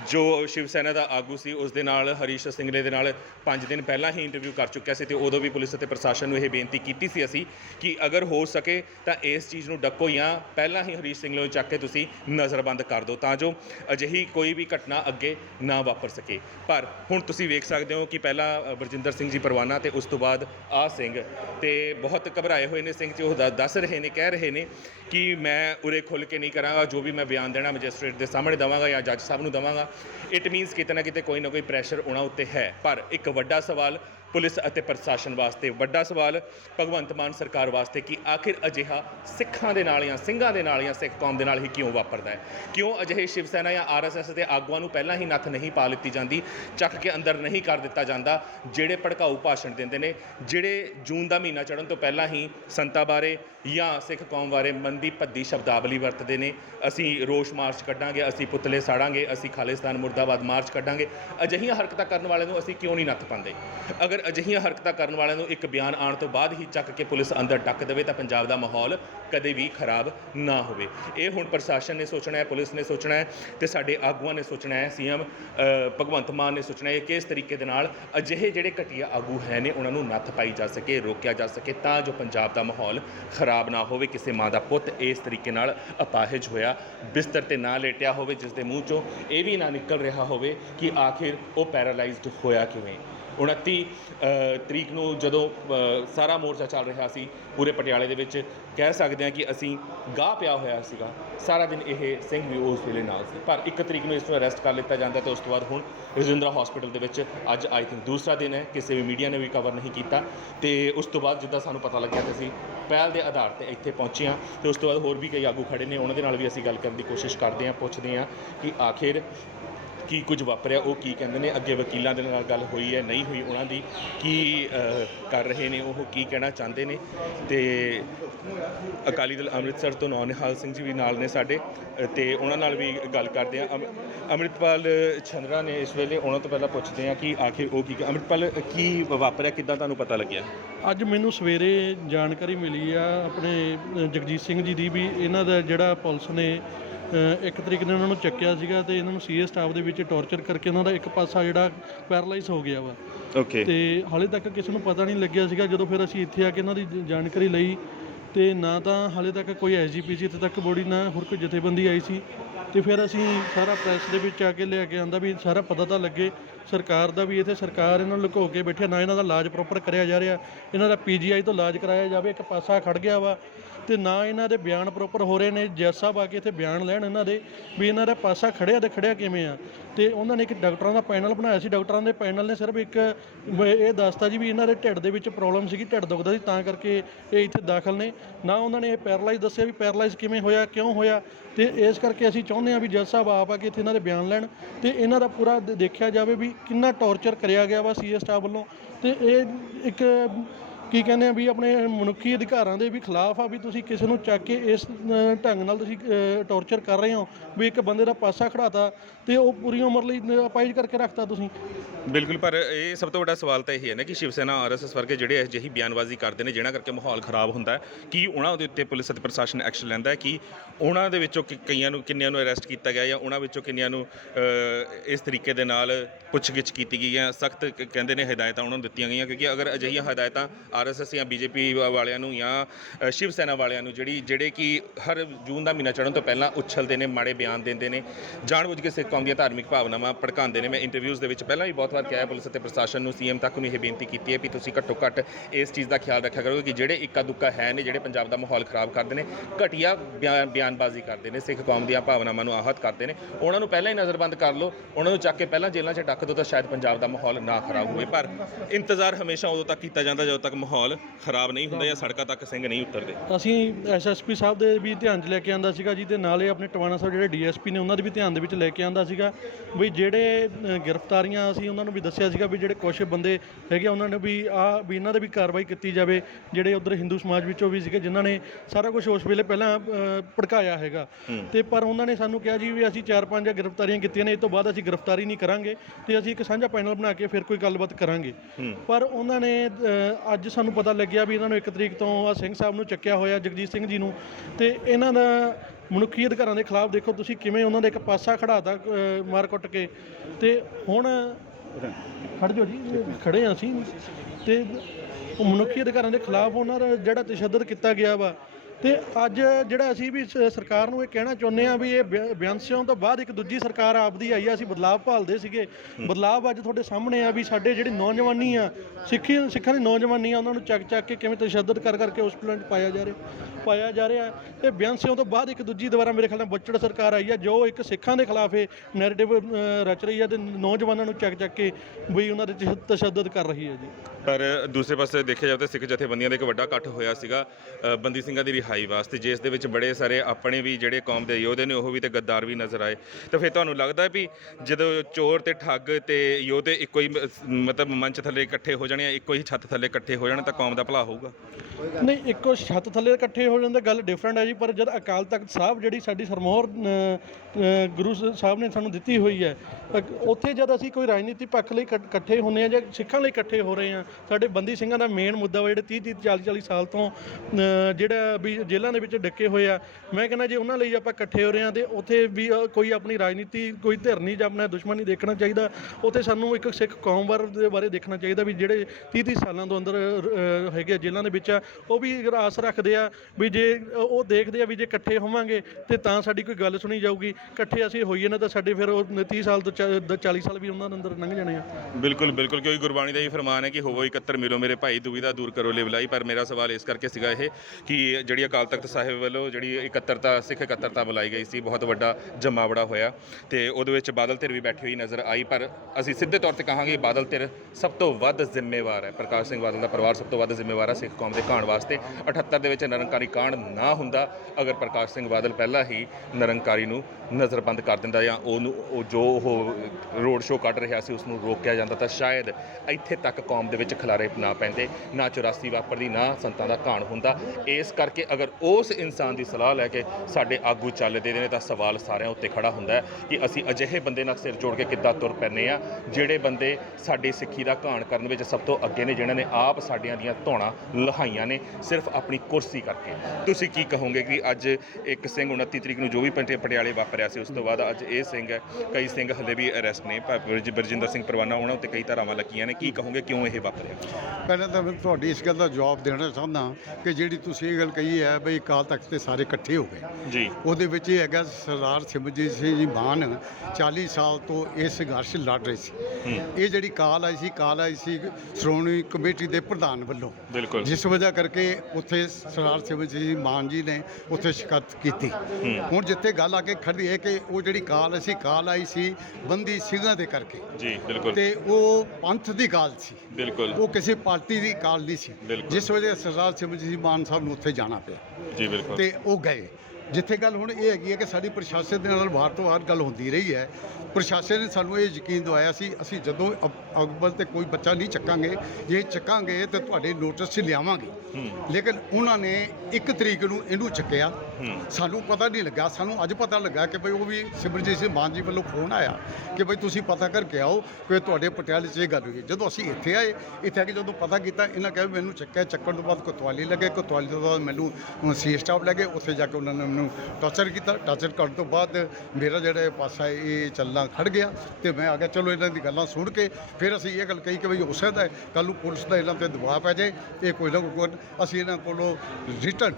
ਜੋ ਸ਼ਿਵ ਸੈਨਾ ਦਾ ਆਗੂ ਸੀ ਉਸ ਦੇ ਨਾਲ ਹਰੀਸ਼ ਸਿੰਘਲੇ ਦੇ ਨਾਲ 5 ਦਿਨ ਪਹਿਲਾਂ ਹੀ ਇੰਟਰਵਿਊ ਕਰ ਚੁੱਕਿਆ ਸੀ ਤੇ ਉਦੋਂ ਵੀ ਪੁਲਿਸ ਅਤੇ ਪ੍ਰਸ਼ਾਸਨ ਨੂੰ ਇਹ ਬੇਨਤੀ ਕੀਤੀ ਸੀ ਅਸੀਂ ਕਿ ਅਗਰ ਹੋ ਸਕੇ ਤਾਂ ਇਸ ਚੀਜ਼ ਨੂੰ ਡੱਕੋ ਜਾਂ ਪਹਿਲਾਂ ਹੀ ਹਰੀਸ਼ ਸਿੰਘਲੇ ਨੂੰ ਚੱਕ ਕੇ ਤੁਸੀਂ ਨਜ਼ਰਬੰਦ ਕਰ ਦਿਓ ਤਾਂ ਜੋ ਅਜਿਹੀ ਕੋਈ ਵੀ ਘਟਨਾ ਅੱਗੇ ਨਾ ਵਾਪਰ ਸਕੇ। ਪਰ ਹੁਣ ਤੁਸੀਂ ਵੇਖ ਸਕਦੇ ਹੋ ਕਿ ਪਹਿਲਾਂ ਬਰਜਿੰਦਰ ਸਿੰਘ ਜੀ ਪਰਵਾਨਾ ਤੇ ਉਸ ਤੋਂ ਬਾਅਦ ਆ ਸਿੰਘ ਤੇ ਬਹੁਤ ਘਬਰਾਏ ਹੋਏ ਨੇ ਸਿੰਘ ਜੀ। ਉਹ ਦੱਸ ਰਹੇ ਨੇ, ਕਹਿ ਰਹੇ ਨੇ ਕਿ ਮੈਂ ਉਰੇ ਖੁੱਲ੍ਹ ਕੇ ਨਹੀਂ ਕਰਾਂਗਾ, ਜੋ ਵੀ ਮੈਂ ਬਿਆਨ ਦੇਣਾ ਮੈਜਿਸਟ੍ਰੇਟ ਦੇ ਸਾਹਮਣੇ ਦੇਵਾਂਗਾ ਜਾਂ ਜੱਜ ਸਾਹਿਬ ਨੂੰ ਦੇਵਾਂਗਾ। ਇਟ ਮੀਨਸ ਕਿਤੇ ਨਾ ਕਿਤੇ ਕੋਈ ਨਾ ਕੋਈ ਪ੍ਰੈਸ਼ਰ ਉਹਨਾਂ ਉੱਤੇ ਹੈ। ਪਰ ਇੱਕ ਵੱਡਾ ਸਵਾਲ ਪੁਲਿਸ ਅਤੇ ਪ੍ਰਸ਼ਾਸਨ ਵਾਸਤੇ ਵੱਡਾ ਸਵਾਲ, ਭਗਵੰਤ ਮਾਨ ਸਰਕਾਰ ਵਾਸਤੇ ਕਿ ਆਖਿਰ ਅਜਿਹਾ ਸਿੱਖਾਂ ਦੇ ਨਾਲ ਜਾਂ ਸਿੰਘਾਂ ਦੇ ਨਾਲ ਜਾਂ ਸਿੱਖ ਕੌਮ ਦੇ ਨਾਲ ਹੀ ਕਿਉਂ ਵਾਪਰਦਾ ਹੈ? ਕਿਉਂ ਅਜਿਹੇ ਸ਼ਿਵ ਸੈਨਾ ਜਾਂ RSS ਦੇ ਆਗੂਆਂ ਨੂੰ ਪਹਿਲਾਂ ਹੀ ਨੱਥ ਨਹੀਂ ਪਾ ਲਿੱਤੀ ਜਾਂਦੀ, ਚੱਕ ਕੇ ਅੰਦਰ ਨਹੀਂ ਕਰ ਦਿੱਤਾ ਜਾਂਦਾ, ਜਿਹੜੇ ਭੜਕਾਊ ਭਾਸ਼ਣ ਦਿੰਦੇ ਨੇ, ਜਿਹੜੇ ਜੂਨ ਦਾ ਮਹੀਨਾ ਚੜ੍ਹਨ ਤੋਂ ਪਹਿਲਾਂ ਹੀ ਸੰਤਾਂ ਬਾਰੇ ਜਾਂ ਸਿੱਖ ਕੌਮ ਬਾਰੇ ਮੰਦੀ ਭੱਦੀ ਸ਼ਬਦਾਵਲੀ ਵਰਤਦੇ ਨੇ। ਅਸੀਂ ਰੋਸ ਮਾਰਚ ਕੱਢਾਂਗੇ, ਅਸੀਂ ਪੁਤਲੇ ਸਾੜਾਂਗੇ, ਅਸੀਂ ਖਾਲਿਸਤਾਨ ਮੁਰਦਾਬਾਦ ਮਾਰਚ ਕੱਢਾਂਗੇ। ਅਜਿਹੀਆਂ ਹਰਕਤਾਂ ਕਰਨ ਵਾਲਿਆਂ ਨੂੰ ਅਸੀਂ ਕਿਉਂ ਨਹੀਂ ਨੱਥ ਪਾਉਂਦੇ? ਅਗਰ ਅਜਿਹੀਆਂ ਹਰਕਤਾਂ ਕਰਨ ਵਾਲਿਆਂ ਨੂੰ ਇੱਕ ਬਿਆਨ ਆਉਣ ਤੋਂ ਬਾਅਦ ਹੀ ਚੱਕ ਕੇ ਪੁਲਿਸ ਅੰਦਰ ਡੱਕ ਦੇਵੇ ਤਾਂ ਪੰਜਾਬ ਦਾ ਮਾਹੌਲ ਕਦੇ ਵੀ ਖਰਾਬ ਨਾ ਹੋਵੇ। ਇਹ ਹੁਣ ਪ੍ਰਸ਼ਾਸਨ ਨੇ ਸੋਚਣਾ ਹੈ, ਪੁਲਿਸ ਨੇ ਸੋਚਣਾ ਹੈ ਤੇ ਸਾਡੇ ਆਗੂਆਂ ਨੇ ਸੋਚਣਾ ਹੈ, CM ਭਗਵੰਤ ਮਾਨ ਨੇ ਸੋਚਣਾ ਹੈ ਕਿ ਇਸ ਤਰੀਕੇ ਦੇ ਨਾਲ ਅਜਿਹੇ ਜਿਹੜੇ ਘਟੀਆ ਆਗੂ ਹੈ ਨੇ ਉਹਨਾਂ ਨੂੰ ਨੱਥ ਪਾਈ ਜਾ ਸਕੇ, ਰੋਕਿਆ ਜਾ ਸਕੇ, ਤਾਂ ਜੋ ਪੰਜਾਬ ਦਾ ਮਾਹੌਲ ਖਰਾਬ ਨਾ ਹੋਵੇ। ਕਿਸੇ ਮਾਂ ਦਾ ਪੁੱਤ ਇਸ ਤਰੀਕੇ ਨਾਲ ਅਪਾਹਿਜ ਹੋਇਆ ਬਿਸਤਰ ਤੇ ਨਾ ਲੇਟਿਆ ਹੋਵੇ, ਜਿਸ ਦੇ ਮੂੰਹ ਚੋਂ ਇਹ ਵੀ ਨਾ ਨਿਕਲ ਰਿਹਾ ਹੋਵੇ ਕਿ ਆਖਿਰ ਉਹ ਪੈਰਾਲਾਈਜ਼ਡ ਹੋਇਆ ਕਿਵੇਂ। 29 ਤਰੀਕ ਨੂੰ ਜਦੋਂ ਸਾਰਾ ਮੋਰਚਾ ਚੱਲ ਰਿਹਾ ਸੀ ਪੂਰੇ ਪਟਿਆਲੇ ਦੇ ਵਿੱਚ, ਕਹਿ ਸਕਦੇ ਹਾਂ ਕਿ ਅਸੀਂ ਗਾਹ ਪਿਆ ਹੋਇਆ ਸੀਗਾ ਸਾਰਾ ਦਿਨ। ਇਹ ਸਿੰਘ ਵੀ ਉਸ ਵੇਲੇ ਨਾਲ ਸੀ, ਪਰ 1 ਤਰੀਕ ਨੂੰ ਇਸ ਨੂੰ ਅਰੈਸਟ ਕਰ ਲਿੱਤਾ ਜਾਂਦਾ ਤੇ ਉਸ ਤੋਂ ਬਾਅਦ ਹੁਣ ਰਜਿੰਦਰਾ ਹਸਪੀਟਲ ਦੇ ਵਿੱਚ ਅੱਜ ਆਈ ਥਿੰਕ ਦੂਸਰਾ ਦਿਨ ਹੈ, ਕਿਸੇ ਵੀ ਮੀਡੀਆ ਨੇ ਵੀ ਕਵਰ ਨਹੀਂ ਕੀਤਾ। ਤੇ ਉਸ ਤੋਂ ਬਾਅਦ ਜਿੱਦਾਂ ਸਾਨੂੰ ਪਤਾ ਲੱਗਿਆ ਤੇ ਅਸੀਂ ਪਹਿਲ ਦੇ ਆਧਾਰ ਤੇ ਇੱਥੇ ਪਹੁੰਚੇ ਹਾਂ ਤੇ ਉਸ ਤੋਂ ਬਾਅਦ ਹੋਰ ਵੀ ਕਈ ਆਗੂ ਖੜੇ ਨੇ, ਉਹਨਾਂ ਦੇ ਨਾਲ ਵੀ ਅਸੀਂ ਗੱਲ ਕਰਨ ਦੀ ਕੋਸ਼ਿਸ਼ ਕਰਦੇ ਹਾਂ, ਪੁੱਛਦੇ ਹਾਂ ਕਿ ਆਖਿਰ ਕੀ ਕੁਝ ਵਾਪਰਿਆ, ਉਹ ਕੀ ਕਹਿੰਦੇ ਨੇ। ਅੱਗੇ ਵਕੀਲਾਂ ਦੇ ਨਾਲ ਗੱਲ ਹੋਈ ਹੈ, ਨਹੀਂ ਹੋਈ ਉਹਨਾਂ ਦੀ, ਕੀ ਕਰ ਰਹੇ ਨੇ ਉਹ, ਕੀ ਕਹਿਣਾ ਚਾਹੁੰਦੇ ਨੇ। ਤੇ ਅਕਾਲੀ ਦਲ ਅੰਮ੍ਰਿਤਸਰ ਤੋਂ ਨਿਹਾਲ ਸਿੰਘ ਜੀ ਵੀ ਨਾਲ ਨੇ ਸਾਡੇ, ਤੇ ਉਹਨਾਂ ਨਾਲ ਵੀ ਗੱਲ ਕਰਦੇ ਹਾਂ। ਅੰਮ੍ਰਿਤਪਾਲ ਛੰਦਰਾ ਨੇ ਇਸ ਵੇਲੇ, ਉਹਨਾਂ ਤੋਂ ਪਹਿਲਾਂ ਪੁੱਛਦੇ ਹਾਂ ਕਿ ਆਖਿਰ ਉਹ ਕੀ ਅੰਮ੍ਰਿਤਪਾਲ ਕੀ ਵਾਪਰਿਆ, ਕਿੱਦਾਂ ਤੁਹਾਨੂੰ ਪਤਾ ਲੱਗਿਆ? ਅੱਜ ਮੈਨੂੰ ਸਵੇਰੇ ਜਾਣਕਾਰੀ ਮਿਲੀ ਆ ਆਪਣੇ ਜਗਜੀਤ ਸਿੰਘ ਜੀ ਦੀ ਵੀ ਇਹਨਾਂ ਦਾ ਜਿਹੜਾ ਪੁਲਿਸ ਨੇ 1 ਤਰੀਕ ਨੂੰ ਉਹਨਾਂ ਨੂੰ ਚੱਕਿਆ ਸੀਗਾ ਤੇ ਇਹਨਾਂ ਨੂੰ CA ਸਟਾਫ ਦੇ ਵਿੱਚ ਟੌਰਚਰ ਕਰਕੇ ਉਹਨਾਂ ਦਾ ਇੱਕ ਪਾਸਾ ਜਿਹੜਾ ਪੈਰਾਲਾਈਜ਼ ਹੋ ਗਿਆ ਵਾ। ਓਕੇ। ਤੇ ਹਾਲੇ ਤੱਕ ਕਿਸੇ ਨੂੰ ਪਤਾ ਨਹੀਂ ਲੱਗਿਆ ਸੀਗਾ। ਜਦੋਂ ਫਿਰ ਅਸੀਂ ਇੱਥੇ ਆ ਕੇ ਇਹਨਾਂ ਦੀ ਜਾਣਕਾਰੀ ਲਈ ਤੇ ਨਾ ਤਾਂ ਹਾਲੇ ਤੱਕ ਕੋਈ SGPC ਇੱਥੇ ਤੱਕ ਬੋਡੀ, ਨਾ ਹੋਰ ਕੋਈ ਜਥੇਬੰਦੀ ਆਈ ਸੀ। ਤੇ ਫਿਰ ਅਸੀਂ ਸਾਰਾ ਪ੍ਰੈਸ ਦੇ ਵਿੱਚ ਆ ਕੇ ਲਿਆ ਕੇ ਆਂਦਾ ਵੀ ਸਾਰਾ ਪਤਾ ਤਾਂ ਲੱਗੇ ਸਰਕਾਰ ਦਾ ਵੀ, ਇੱਥੇ ਸਰਕਾਰ ਇਹਨਾਂ ਨੂੰ ਲੁਕੋ ਕੇ ਬੈਠੇ, ਨਾ ਇਹਨਾਂ ਦਾ ਇਲਾਜ ਪ੍ਰੋਪਰ ਕਰਿਆ ਜਾ ਰਿਹਾ, ਇਹਨਾਂ ਦਾ PGI ਤੋਂ ਇਲਾਜ ਕਰਾਇਆ ਜਾਵੇ। ਇੱਕ ਪਾਸਾ ਖੜ ਗਿਆ ਵਾ ਤੇ ਨਾ ਇਹਨਾਂ ਦੇ ਬਿਆਨ ਪ੍ਰੋਪਰ ਹੋ ਰਹੇ ਨੇ। ਜੱਜ ਸਾਹਿਬ ਆ ਕੇ ਇੱਥੇ ਬਿਆਨ ਲੈਣ ਇਹਨਾਂ ਦੇ ਵੀ ਇਹਨਾਂ ਦਾ ਪਾਸਾ ਖੜਿਆ ਤੇ ਖੜਿਆ ਕਿਵੇਂ ਆ। ਤੇ ਉਹਨਾਂ ਨੇ ਇੱਕ ਡਾਕਟਰਾਂ ਦਾ ਪੈਨਲ ਬਣਾਇਆ ਸੀ, ਡਾਕਟਰਾਂ ਦੇ ਪੈਨਲ ਨੇ ਸਿਰਫ ਇੱਕ ਇਹ ਦੱਸਤਾ ਜੀ ਵੀ ਇਹਨਾਂ ਦੇ ਢਿੱਡ ਦੇ ਵਿੱਚ ਪ੍ਰੋਬਲਮ ਸੀਗੀ, ਢਿੱਡ ਦੁਖਦਾ ਸੀ ਤਾਂ ਕਰਕੇ ਇਹ ਇੱਥੇ ਦਾਖਲ ਨੇ। ਨਾ ਉਹਨਾਂ ਨੇ ਇਹ ਪੈਰਾਲਾਈਜ਼ ਦੱਸਿਆ ਵੀ ਪੈਰਾਲਾਈਜ਼ ਕਿਵੇਂ ਹੋਇਆ, ਕਿਉਂ ਹੋਇਆ। ਤੇ ਇਸ ਕਰਕੇ ਅਸੀਂ ਚਾਹੁੰਦੇ ਹਾਂ ਵੀ ਜੱਜ ਸਾਹਿਬ ਆਪ ਆ ਕੇ ਇੱਥੇ ਇਹਨਾਂ ਦੇ ਬਿਆਨ ਲੈਣ ਤੇ ਇਹਨਾਂ ਦਾ ਪੂਰਾ ਦੇਖਿਆ ਜਾਵੇ ਵੀ ਕਿੰਨਾ ਟੌਰਚਰ ਕਰਿਆ ਗਿਆ ਵਾ CA ਸਟਾਫ ਵੱਲੋਂ। ਤੇ ਇਹ ਇੱਕ ਕੀ ਕਹਿੰਦੇ ਆ ਵੀ ਆਪਣੇ ਮਨੁੱਖੀ ਅਧਿਕਾਰਾਂ ਦੇ ਵੀ ਖਿਲਾਫ ਆ ਵੀ ਤੁਸੀਂ ਕਿਸੇ ਨੂੰ ਚੱਕ ਕੇ ਇਸ ਢੰਗ ਨਾਲ ਤੁਸੀਂ ਟੌਰਚਰ ਕਰ ਰਹੇ ਹੋ ਵੀ ਇੱਕ ਬੰਦੇ ਦਾ ਪਾਸਾ ਖੜਾਤਾ ਤੇ ਉਹ ਪੂਰੀ ਉਮਰ ਲਈ ਅਪਾਹਿਜ ਕਰਕੇ ਰੱਖਤਾ ਤੁਸੀਂ। ਬਿਲਕੁਲ, ਪਰ ਇਹ ਸਭ ਤੋਂ ਵੱਡਾ ਸਵਾਲ ਤਾਂ ਇਹ ਹੈ ਨਾ ਕਿ ਸ਼ਿਵ ਸੈਨਾ RSS ਵਰਗੇ ਜਿਹੜੇ ਅਜਿਹੀ ਬਿਆਨਬਾਜ਼ੀ ਕਰਦੇ ਨੇ ਜਿਹਨਾਂ ਕਰਕੇ ਮਾਹੌਲ ਖਰਾਬ ਹੁੰਦਾ ਹੈ, ਕੀ ਉਹਨਾਂ ਦੇ ਉੱਤੇ ਪੁਲਿਸ ਅਤੇ ਪ੍ਰਸ਼ਾਸਨ ਐਕਸ਼ਨ ਲੈਂਦਾ ਹੈ? ਕਿ ਉਹਨਾਂ ਦੇ ਵਿੱਚੋਂ ਕਈਆਂ ਨੂੰ, ਕਿੰਨਿਆਂ ਨੂੰ ਅਰੈਸਟ ਕੀਤਾ ਗਿਆ ਜਾਂ ਉਹਨਾਂ ਵਿੱਚੋਂ ਕਿੰਨਿਆਂ ਨੂੰ ਇਸ ਤਰੀਕੇ ਦੇ ਨਾਲ ਪੁੱਛਗਿੱਛ ਕੀਤੀ ਗਈ ਹੈ? ਸਖਤ ਕਹਿੰਦੇ ਨੇ ਹਦਾਇਤਾਂ ਉਹਨਾਂ ਨੂੰ ਦਿੱਤੀਆਂ ਗਈਆਂ, ਕਿਉਂਕਿ ਅਗਰ ਅਜਿਹੀਆਂ ਹਦਾਇਤਾਂ RSS ਜਾਂ BJP ਵਾਲਿਆਂ ਨੂੰ ਜਾਂ ਸ਼ਿਵ ਸੈਨਾ ਵਾਲਿਆਂ ਨੂੰ ਜਿਹੜੇ ਕਿ ਹਰ ਜੂਨ ਦਾ ਮਹੀਨਾ ਚੜ੍ਹਨ ਤੋਂ ਪਹਿਲਾਂ ਉਛਲਦੇ ਨੇ, ਮਾੜੇ ਬਿਆਨ ਦਿੰਦੇ ਨੇ, ਜਾਣਬੁੱਝ ਕੇ ਸਿੱਖ ਕੌਮ ਦੀਆਂ ਧਾਰਮਿਕ ਭਾਵਨਾਵਾਂ ਭੜਕਾਉਂਦੇ ਨੇ। ਮੈਂ ਇੰਟਰਵਿਊਜ਼ ਦੇ ਵਿੱਚ ਪਹਿਲਾਂ ਵੀ ਬਹੁਤ ਵਾਰ ਕਿਹਾ, ਪੁਲਿਸ ਅਤੇ ਪ੍ਰਸ਼ਾਸਨ ਨੂੰ, CM ਤੱਕ ਨੂੰ ਇਹ ਬੇਨਤੀ ਕੀਤੀ ਹੈ ਵੀ ਤੁਸੀਂ ਘੱਟੋ ਘੱਟ ਇਸ ਚੀਜ਼ ਦਾ ਖਿਆਲ ਰੱਖਿਆ ਕਰੋ ਕਿ ਜਿਹੜੇ ਇੱਕਾ ਦੁੱਕਾ ਹੈ ਨੇ, ਜਿਹੜੇ ਪੰਜਾਬ ਦਾ ਮਾਹੌਲ ਖਰਾਬ ਕਰਦੇ ਨੇ, ਘਟੀਆ ਬਿਆਨਬਾਜ਼ੀ ਕਰਦੇ ਨੇ, ਸਿੱਖ ਕੌਮ ਦੀਆਂ ਭਾਵਨਾਵਾਂ ਨੂੰ ਆਹਤ ਕਰਦੇ ਨੇ, ਉਹਨਾਂ ਨੂੰ ਪਹਿਲਾਂ ਹੀ ਨਜ਼ਰਬੰਦ ਕਰ ਲਓ, ਉਹਨਾਂ ਨੂੰ ਚੱਕ ਕੇ ਪਹਿਲਾਂ ਜੇਲ੍ਹਾਂ 'ਚ ਡੱਕ ਦਿਓ ਤਾਂ ਸ਼ਾਇਦ ਪੰਜਾਬ ਦਾ ਮਾਹੌਲ ਨਾ ਖਰਾਬ ਹੋਵੇ। ਪਰ ਇੰਤਜ਼ਾਰ ਹਮੇਸ਼ਾ ਉਦੋਂ ਤੱਕ ਕੀਤਾ ਜਾਂਦਾ ਜਦੋਂ ਤੱਕ ਮਾਹੌਲ ਖਰਾਬ ਨਹੀਂ ਹੁੰਦਾ ਜਾਂ ਸੜਕਾਂ ਤੱਕ ਸਿੰਘ ਨਹੀਂ ਉਤਰਦੇ। ਅਸੀਂ SSP ਸਾਹਿਬ ਦੇ ਵੀ ਧਿਆਨ 'ਚ ਲੈ ਕੇ ਆਂਦਾ ਸੀਗਾ ਜੀ, ਤੇ ਨਾਲੇ ਆਪਣੇ ਟਵਾਣਾ ਸਾਹਿਬ ਜਿਹੜੇ DSP ਨੇ ਉਹਨਾਂ ਦੇ ਵੀ ਧਿਆਨ ਦੇ ਵਿੱਚ ਲੈ ਕੇ ਆਂਦਾ ਸੀਗਾ ਵੀ ਜਿਹੜੇ ਗ੍ਰਿਫਤਾਰੀਆਂ ਅਸੀਂ ਉਹਨਾਂ ਨੂੰ ਵੀ ਦੱਸਿਆ ਸੀਗਾ ਵੀ ਜਿਹੜੇ ਕੁਛ ਬੰਦੇ ਹੈਗੇ ਉਹਨਾਂ ਨੇ ਵੀ ਇਹਨਾਂ ਦੇ ਵੀ ਕਾਰਵਾਈ ਕੀਤੀ ਜਾਵੇ, ਜਿਹੜੇ ਉੱਧਰ ਹਿੰਦੂ ਸਮਾਜ ਵਿੱਚੋਂ ਵੀ ਸੀਗੇ ਜਿਨ੍ਹਾਂ ਨੇ ਸਾਰਾ ਕੁਝ ਉਸ ਵੇਲੇ ਪਹਿਲਾਂ ਭੜਕਾਇਆ ਹੈਗਾ। ਤੇ ਪਰ ਉਹਨਾਂ ਨੇ ਸਾਨੂੰ ਕਿਹਾ ਜੀ ਵੀ ਅਸੀਂ 4-5 ਗ੍ਰਿਫਤਾਰੀਆਂ ਕੀਤੀਆਂ ਨੇ, ਇਸ ਤੋਂ ਬਾਅਦ ਅਸੀਂ ਗ੍ਰਿਫਤਾਰੀ ਨਹੀਂ ਕਰਾਂਗੇ ਤੇ ਅਸੀਂ ਇੱਕ ਸਾਂਝਾ ਪੈਨਲ ਬਣਾ ਕੇ ਫਿਰ ਕੋਈ ਗੱਲਬਾਤ ਕਰਾਂਗੇ। ਪਰ ਉਹਨਾਂ ਨੇ ਅੱਜ ਸਾਨੂੰ ਪਤਾ ਲੱਗਿਆ ਵੀ ਇਹਨਾਂ ਨੂੰ 1 ਤਰੀਕ ਤੋਂ ਸਿੰਘ ਸਾਹਿਬ ਨੂੰ ਚੱਕਿਆ ਹੋਇਆ, ਜਗਜੀਤ ਸਿੰਘ ਜੀ ਨੂੰ, ਤੇ ਇਹਨਾਂ ਦਾ ਮਨੁੱਖੀ ਅਧਿਕਾਰਾਂ ਦੇ ਖਿਲਾਫ ਦੇਖੋ ਤੁਸੀਂ ਕਿਵੇਂ ਉਹਨਾਂ ਦਾ ਇੱਕ ਪਾਸਾ ਖੜਾਤਾ ਮਾਰ ਕੁੱਟ ਕੇ। ਤੇ ਹੁਣ ਖੜ ਜਾਓ ਜੀ, ਖੜੇ ਹਾਂ ਅਸੀਂ। ਤੇ ਉਹ ਮਨੁੱਖੀ ਅਧਿਕਾਰਾਂ ਦੇ ਖਿਲਾਫ ਉਹਨਾਂ ਦਾ ਜਿਹੜਾ ਤਸ਼ੱਦਦ ਕੀਤਾ ਗਿਆ ਵਾ ਤੇ ਅੱਜ ਜਿਹੜਾ ਅਸੀਂ ਵੀ ਸਰਕਾਰ ਨੂੰ ਇਹ ਕਹਿਣਾ ਚਾਹੁੰਦੇ ਆ ਵੀ ਇਹ ਬਿਆਨਸਿਆਂ ਤੋਂ ਬਾਅਦ ਇੱਕ ਦੂਜੀ ਸਰਕਾਰ ਆਪਦੀ ਆਈ ਆ, ਅਸੀਂ ਬਦਲਾਅ ਭਾਲਦੇ ਸੀਗੇ। ਬਦਲਾਅ ਅੱਜ ਤੁਹਾਡੇ ਸਾਹਮਣੇ ਆ ਵੀ ਸਾਡੇ ਜਿਹੜੀ ਨੌਜਵਾਨੀ ਆ, ਸਿੱਖਾਂ ਦੀ ਨੌਜਵਾਨੀ ਆ, ਉਹਨਾਂ ਨੂੰ ਚੱਕ ਕੇ ਕਿਵੇਂ ਤਸ਼ੱਦਦ ਕਰਕੇ ਹਸਪਤਾਲਾਂ 'ਚ ਪਾਇਆ ਜਾ ਰਿਹਾ ਤੇ ਬਿਆਨਸਿਆਂ ਤੋਂ ਬਾਅਦ ਇੱਕ ਦੂਜੀ ਦੁਬਾਰਾ ਮੇਰੇ ਖਿਆਲ ਨਾਲ ਬੱਚੜ ਸਰਕਾਰ ਆਈ ਆ, ਜੋ ਇੱਕ ਸਿੱਖਾਂ ਦੇ ਖਿਲਾਫ ਇਹ ਨੈਰੇਟਿਵ ਰਚ ਰਹੀ ਆ ਤੇ ਨੌਜਵਾਨਾਂ ਨੂੰ ਚੱਕ ਕੇ ਵੀ ਉਹਨਾਂ ਦੇ ਤਸ਼ੱਦਦ ਕਰ ਰਹੀ ਹੈ ਜੀ। ਪਰ ਦੂਸਰੇ ਪਾਸੇ ਦੇਖਿਆ ਜਾਵੇ ਤਾਂ ਸਿੱਖ ਜਥੇਬੰਦੀਆਂ ਦਾ ਇੱਕ ਵੱਡਾ ਇਕੱਠ ਹੋਇਆ ਸੀਗਾ ਬੰਦੀ ਸਿੰਘਾਂ ਦੀ ਰਿਹਾਈ ਵਾਸਤੇ, ਜਿਸ ਦੇ ਵਿੱਚ ਬੜੇ ਸਾਰੇ ਆਪਣੇ ਵੀ ਜਿਹੜੇ ਕੌਮ ਦੇ ਯੋਧੇ ਨੇ ਉਹ ਵੀ ਤੇ ਗੱਦਾਰ ਵੀ ਨਜ਼ਰ ਆਏ। ਤਾਂ ਫਿਰ ਤੁਹਾਨੂੰ ਲੱਗਦਾ ਵੀ ਜਦੋਂ ਚੋਰ ਤੇ ਠੱਗ ਤੇ ਯੋਧੇ ਇੱਕੋ ਹੀ ਮਤਲਬ ਮੰਚ ਥੱਲੇ ਇਕੱਠੇ ਹੋ ਜਾਣੇ, ਇੱਕੋ ਹੀ ਛੱਤ ਥੱਲੇ ਇਕੱਠੇ ਹੋ ਜਾਣ ਤਾਂ ਕੌਮ ਦਾ ਭਲਾ ਹੋਊਗਾ? ਨਹੀਂ, ਇੱਕੋ ਛੱਤ ਥੱਲੇ ਇਕੱਠੇ ਹੋ ਜਾਂਦੇ ਗੱਲ ਡਿਫਰੈਂਟ ਹੈ ਜੀ। ਪਰ ਜਦ ਅਕਾਲ ਤਖਤ ਸਾਹਿਬ ਜਿਹੜੀ ਸਾਡੀ ਸਰਮੌਰ ਗੁਰੂ ਸਾਹਿਬ ਨੇ ਸਾਨੂੰ ਦਿੱਤੀ ਹੋਈ ਹੈ, ਉੱਥੇ ਜਦ ਅਸੀਂ ਕੋਈ ਰਾਜਨੀਤੀ ਪੱਖ ਲਈ ਇਕੱਠੇ ਹੁੰਦੇ ਹਾਂ ਜਾਂ ਸਿੱਖਾਂ ਲਈ ਇਕੱਠੇ ਹੋ ਰਹੇ ਹਾਂ, ਸਾਡੇ ਬੰਦੀ ਸਿੰਘਾਂ ਦਾ ਮੇਨ ਮੁੱਦਾ ਵਾ ਜਿਹੜੇ 30-40 ਸਾਲ ਤੋਂ ਜਿਹੜਾ ਵੀ ਜੇਲ੍ਹਾਂ ਦੇ ਵਿੱਚ ਡੱਕੇ ਹੋਏ ਆ, ਮੈਂ ਕਹਿੰਦਾ ਜੇ ਉਹਨਾਂ ਲਈ ਆਪਾਂ ਇਕੱਠੇ ਹੋ ਰਹੇ ਹਾਂ ਤੇ ਉੱਥੇ ਵੀ ਕੋਈ ਆਪਣੀ ਰਾਜਨੀਤੀ ਕੋਈ ਧਿਰ ਨਹੀਂ ਜਾਂ ਆਪਣਾ ਦੁਸ਼ਮਣ ਨਹੀਂ ਦੇਖਣਾ ਚਾਹੀਦਾ। ਉੱਥੇ ਸਾਨੂੰ ਇੱਕ ਸਿੱਖ ਕੌਮ ਦੇ ਬਾਰੇ ਦੇਖਣਾ ਚਾਹੀਦਾ ਵੀ ਜਿਹੜੇ 30 ਸਾਲਾਂ ਤੋਂ ਅੰਦਰ ਹੈਗੇ ਜੇਲ੍ਹਾਂ ਦੇ ਵਿੱਚ ਆ, ਉਹ ਵੀ ਆਸ ਰੱਖਦੇ ਆ ਵੀ ਜੇ ਉਹ ਦੇਖਦੇ ਆ ਵੀ ਜੇ ਇਕੱਠੇ ਹੋਵਾਂਗੇ ਤੇ ਤਾਂ ਸਾਡੀ ਕੋਈ ਗੱਲ ਸੁਣੀ ਜਾਊਗੀ। ਇਕੱਠੇ ਅਸੀਂ ਹੋਈਏ ਨਾ ਤਾਂ ਸਾਡੇ ਫਿਰ ਉਹ 30 ਸਾਲ ਤੋਂ 40 ਸਾਲ ਵੀ ਉਹਨਾਂ ਦੇ ਅੰਦਰ ਲੰਘ ਜਾਣੇ ਆ। ਬਿਲਕੁਲ ਬਿਲਕੁਲ, ਕਿਉਂਕਿ ਗੁਰਬਾਣੀ ਦਾ ਹੀ ਫਰਮਾਨ ਹੈ ਕਿ ਹੋਵੋ ਇਕੱਤਰ ਮਿਲੋ ਮੇਰੇ ਭਾਈ, ਦੁਵਿਧਾ ਦੂਰ ਕਰੋ ਲਿਵਲਾਈ। ਪਰ ਮੇਰਾ ਸਵਾਲ ਇਸ ਕਰਕੇ ਸੀਗਾ ਇਹ ਕਿ ਜਿਹੜੀ ਅਕਾਲ ਤਖਤ ਸਾਹਿਬ ਵੱਲੋਂ ਜਿਹੜੀ ਇਕੱਤਰਤਾ ਸਿੱਖ ਇਕੱਤਰਤਾ ਬੁਲਾਈ ਗਈ ਸੀ, ਬਹੁਤ ਵੱਡਾ ਜਮਾਵੜਾ ਹੋਇਆ ਤੇ ਉਹਦੇ ਵਿੱਚ ਬਾਦਲ ਧਿਰ ਵੀ ਬੈਠੀ ਹੋਈ ਨਜ਼ਰ ਆਈ। ਪਰ ਅਸੀਂ ਸਿੱਧੇ ਤੌਰ ਤੇ ਕਹਾਂਗੇ ਬਾਦਲ ਧਿਰ ਸਭ ਤੋਂ ਵੱਧ ਜ਼ਿੰਮੇਵਾਰ ਹੈ, ਪ੍ਰਕਾਸ਼ ਸਿੰਘ ਬਾਦਲ ਦਾ ਪਰਿਵਾਰ ਸਭ ਤੋਂ ਵੱਧ ਜ਼ਿੰਮੇਵਾਰ ਹੈ ਸਿੱਖ ਕੌਮ ਦੇ ਕਾਂਡ ਵਾਸਤੇ। 78 ਦੇ ਵਿੱਚ ਨਿਰੰਕਾਰੀ ਕਾਂਡ ਨਾ ਹੁੰਦਾ, ਅਗਰ ਪ੍ਰਕਾਸ਼ ਸਿੰਘ ਬਾਦਲ ਪਹਿਲਾਂ ਹੀ ਨਿਰੰਕਾਰੀ ਨੂੰ ਨਜ਼ਰਬੰਦ ਕਰ ਦਿੰਦਾ ਜਾਂ ਉਹਨੂੰ ਜੋ ਉਹ ਰੋਡ ਸ਼ੋਅ ਕੱਢ ਰਿਹਾ ਸੀ ਉਸ ਨੂੰ ਰੋਕਿਆ ਜਾਂਦਾ, ਤਾਂ ਸ਼ਾਇਦ ਇੱਥੇ ਤੱਕ ਕੌਮ ਦੇ ਵਿੱਚ ਖਿਲਾਰੇ ਨਾ ਪੈਂਦੇ, ਨਾ 84 ਵਾਪਰਦੀ, ਨਾ ਸੰਤਾਂ ਦਾ ਘਾਣ ਹੁੰਦਾ। ਇਸ ਕਰਕੇ ਅਗਰ ਉਸ ਇਨਸਾਨ ਦੀ ਸਲਾਹ ਲੈ ਕੇ ਸਾਡੇ ਆਗੂ ਚੱਲਦੇ ਨੇ ਤਾਂ ਸਵਾਲ ਸਾਰਿਆਂ ਉੱਤੇ ਖੜਾ ਹੁੰਦਾ ਹੈ ਕਿ ਅਸੀਂ ਅਜਿਹੇ ਬੰਦੇ ਨਾਲ ਸਿਰ ਜੋੜ ਕੇ ਕਿੱਦਾਂ ਤੁਰ ਪੈਂਦੇ ਆ, ਜਿਹੜੇ ਬੰਦੇ ਸਾਡੀ ਸਿੱਖੀ ਦਾ ਘਾਣ ਕਰਨ ਵਿੱਚ ਸਭ ਤੋਂ ਅੱਗੇ ਨੇ, ਜਿਨ੍ਹਾਂ ਨੇ ਆਪ ਸਾਡੀਆਂ ਦੀਆਂ ਧੌਣਾਂ ਲਹਾਈਆਂ ਨੇ ਸਿਰਫ ਆਪਣੀ ਕੁਰਸੀ ਕਰਕੇ। ਤੁਸੀਂ ਕੀ ਕਹੋਗੇ ਕਿ ਅੱਜ ਇੱਕ ਸਿੰਘ 29 ਤਰੀਕ ਨੂੰ ਜੋ ਵੀ ਪਟਿਆਲੇ ਵਾਪਰਿਆ ਸੀ, ਉਸ ਤੋਂ ਬਾਅਦ ਅੱਜ ਇਹ ਸਿੰਘ ਹੈ, ਕਈ ਸਿੰਘ ਹਲੇ ਵੀ ਅਰੈਸਟ ਨੇ, ਬਰਜਿੰਦਰ ਸਿੰਘ ਪਰਵਾਨਾ, ਉਹਨਾਂ ਉੱਤੇ ਕਈ ਧਾਰਾਵਾਂ ਲੱਗੀਆਂ ਨੇ, ਕੀ ਕਹੋਗੇ ਕਿਉਂ ਇਹ ਵਾਪਰਿਆ? ਪਹਿਲਾਂ ਤਾਂ ਮੈਂ ਤੁਹਾਡੀ ਇਸ ਗੱਲ ਦਾ ਜਵਾਬ ਦੇਣਾ ਚਾਹੁੰਦਾ ਕਿ ਜਿਹੜੀ ਤੁਸੀਂ ਇਹ ਗੱਲ ਕਹੀ ਹੈ ਬਈ ਅਕਾਲ ਤਖਤ ਤੇ ਸਾਰੇ ਇਕੱਠੇ ਹੋ ਗਏ ਜੀ, ਉਹਦੇ ਵਿੱਚ ਇਹ ਹੈਗਾ ਸਰਦਾਰ ਸਿਮਰਜੀਤ ਸਿੰਘ ਜੀ ਮਾਨ 40 ਸਾਲ ਤੋਂ ਇਹ ਸੰਘਰਸ਼ ਲੜ ਰਹੇ ਸੀ। ਇਹ ਜਿਹੜੀ ਕਾਲ ਆਈ ਸੀ ਸ਼੍ਰੋਮਣੀ ਕਮੇਟੀ ਦੇ ਪ੍ਰਧਾਨ ਵੱਲੋਂ, ਬਿਲਕੁਲ, ਜਿਸ ਵਜ੍ਹਾ ਕਰਕੇ ਉੱਥੇ ਸਰਦਾਰ ਸਿਮਰਜੀਤ ਸਿੰਘ ਮਾਨ ਜੀ ਨੇ ਉੱਥੇ ਸ਼ਿਕਾਇਤ ਕੀਤੀ। ਹੁਣ ਜਿੱਥੇ ਗੱਲ ਆ ਕੇ ਖੜੀ ਹੈ ਕਿ ਉਹ ਜਿਹੜੀ ਕਾਲ ਆਈ ਸੀ ਬੰਦੀ ਸਿੰਘਾਂ ਦੇ ਕਰਕੇ ਜੀ, ਬਿਲਕੁਲ, ਤੇ ਉਹ ਪੰਥ ਦੀ ਗੱਲ ਸੀ, ਬਿਲਕੁਲ, ਉਹ ਕਿਸੇ ਪਾਰਟੀ ਦੀ ਕਾਲ ਨਹੀਂ ਸੀ, ਜਿਸ ਵਜ੍ਹਾ ਸਰਦਾਰ ਸਿਮਰਜੀਤ ਸਿੰਘ ਮਾਨ ਸਾਹਿਬ ਨੂੰ ਉੱਥੇ ਜਾਣਾ ਪਿਆ ਜੀ, ਬਿਲਕੁਲ, ਤੇ ਉਹ ਗਏ। ਜਿੱਥੇ ਗੱਲ ਹੁਣ ਇਹ ਹੈਗੀ ਹੈ ਕਿ ਸਾਡੀ ਪ੍ਰਸ਼ਾਸਨ ਦੇ ਨਾਲ ਵਾਰ ਤੋਂ ਵਾਰ ਗੱਲ ਹੁੰਦੀ ਰਹੀ ਹੈ। ਪ੍ਰਸ਼ਾਸਨ ਨੇ ਸਾਨੂੰ ਇਹ ਯਕੀਨ ਦਿਵਾਇਆ ਸੀ ਅਸੀਂ ਜਦੋਂ ਅਕਬਰ ਤੇ ਕੋਈ ਬੱਚਾ ਨਹੀਂ ਚੱਕਾਂਗੇ, ਜੇ ਚੱਕਾਂਗੇ ਤੇ ਤੁਹਾਡੇ ਨੋਟਿਸ 'ਚ ਲਿਆਵਾਂਗੇ। ਲੇਕਿਨ ਉਹਨਾਂ ਨੇ 1 ਤਰੀਕ ਨੂੰ ਇਹਨੂੰ ਚੱਕਿਆ, ਸਾਨੂੰ ਪਤਾ ਨਹੀਂ ਲੱਗਾ। ਸਾਨੂੰ ਅੱਜ ਪਤਾ ਲੱਗਾ ਕਿ ਭਈ ਉਹ ਵੀ ਸਿਮਰਜੀਤ ਸਿੰਘ ਮਾਨ ਜੀ ਵੱਲੋਂ ਫੋਨ ਆਇਆ ਕਿ ਭਈ ਤੁਸੀਂ ਪਤਾ ਕਰਕੇ ਆਓ ਕਿ ਤੁਹਾਡੇ ਪਟਿਆਲੇ 'ਚ ਇਹ ਗੱਲ ਹੋਈ। ਜਦੋਂ ਅਸੀਂ ਇੱਥੇ ਆਏ, ਇੱਥੇ ਆ ਕੇ ਜਦੋਂ ਪਤਾ ਕੀਤਾ, ਇਹਨਾਂ ਕਿਹਾ ਮੈਨੂੰ ਚੱਕਣ ਤੋਂ ਬਾਅਦ ਕੋਤਵਾਲੀ ਲੱਗੇ, ਕੋਤਵਾਲੀ ਤੋਂ ਬਾਅਦ ਮੈਨੂੰ ਸੀ ਸਟਾਫ ਲੈ ਗਏ, ਉੱਥੇ ਜਾ ਕੇ ਉਹਨਾਂ ਨੇ ਮੈਨੂੰ ਟਾਰਚਰ ਕੀਤਾ। ਟਾਰਚਰ ਕਰਨ ਤੋਂ ਬਾਅਦ ਮੇਰਾ ਜਿਹੜਾ ਪਾਸਾ ਇਹ ਚੱਲਣਾ ਖੜ ਗਿਆ ਤੇ ਮੈਂ ਆ ਗਿਆ। ਚਲੋ ਇਹਨਾਂ ਦੀ ਗੱਲਾਂ ਸੁਣ ਕੇ ਫਿਰ ਅਸੀਂ ਇਹ ਗੱਲ ਕਹੀ ਕਿ ਭਈ ਹੋ ਸਕਦਾ ਕੱਲ੍ਹ ਨੂੰ ਪੁਲਿਸ ਦਾ ਇਹਨਾਂ 'ਤੇ ਦਬਾਅ ਪੈ ਜਾਏ, ਇਹ ਕੋਈ ਨਾ ਕੋਈ ਅਸੀਂ ਇਹਨਾਂ ਕੋਲੋਂ ਰਿਟਨ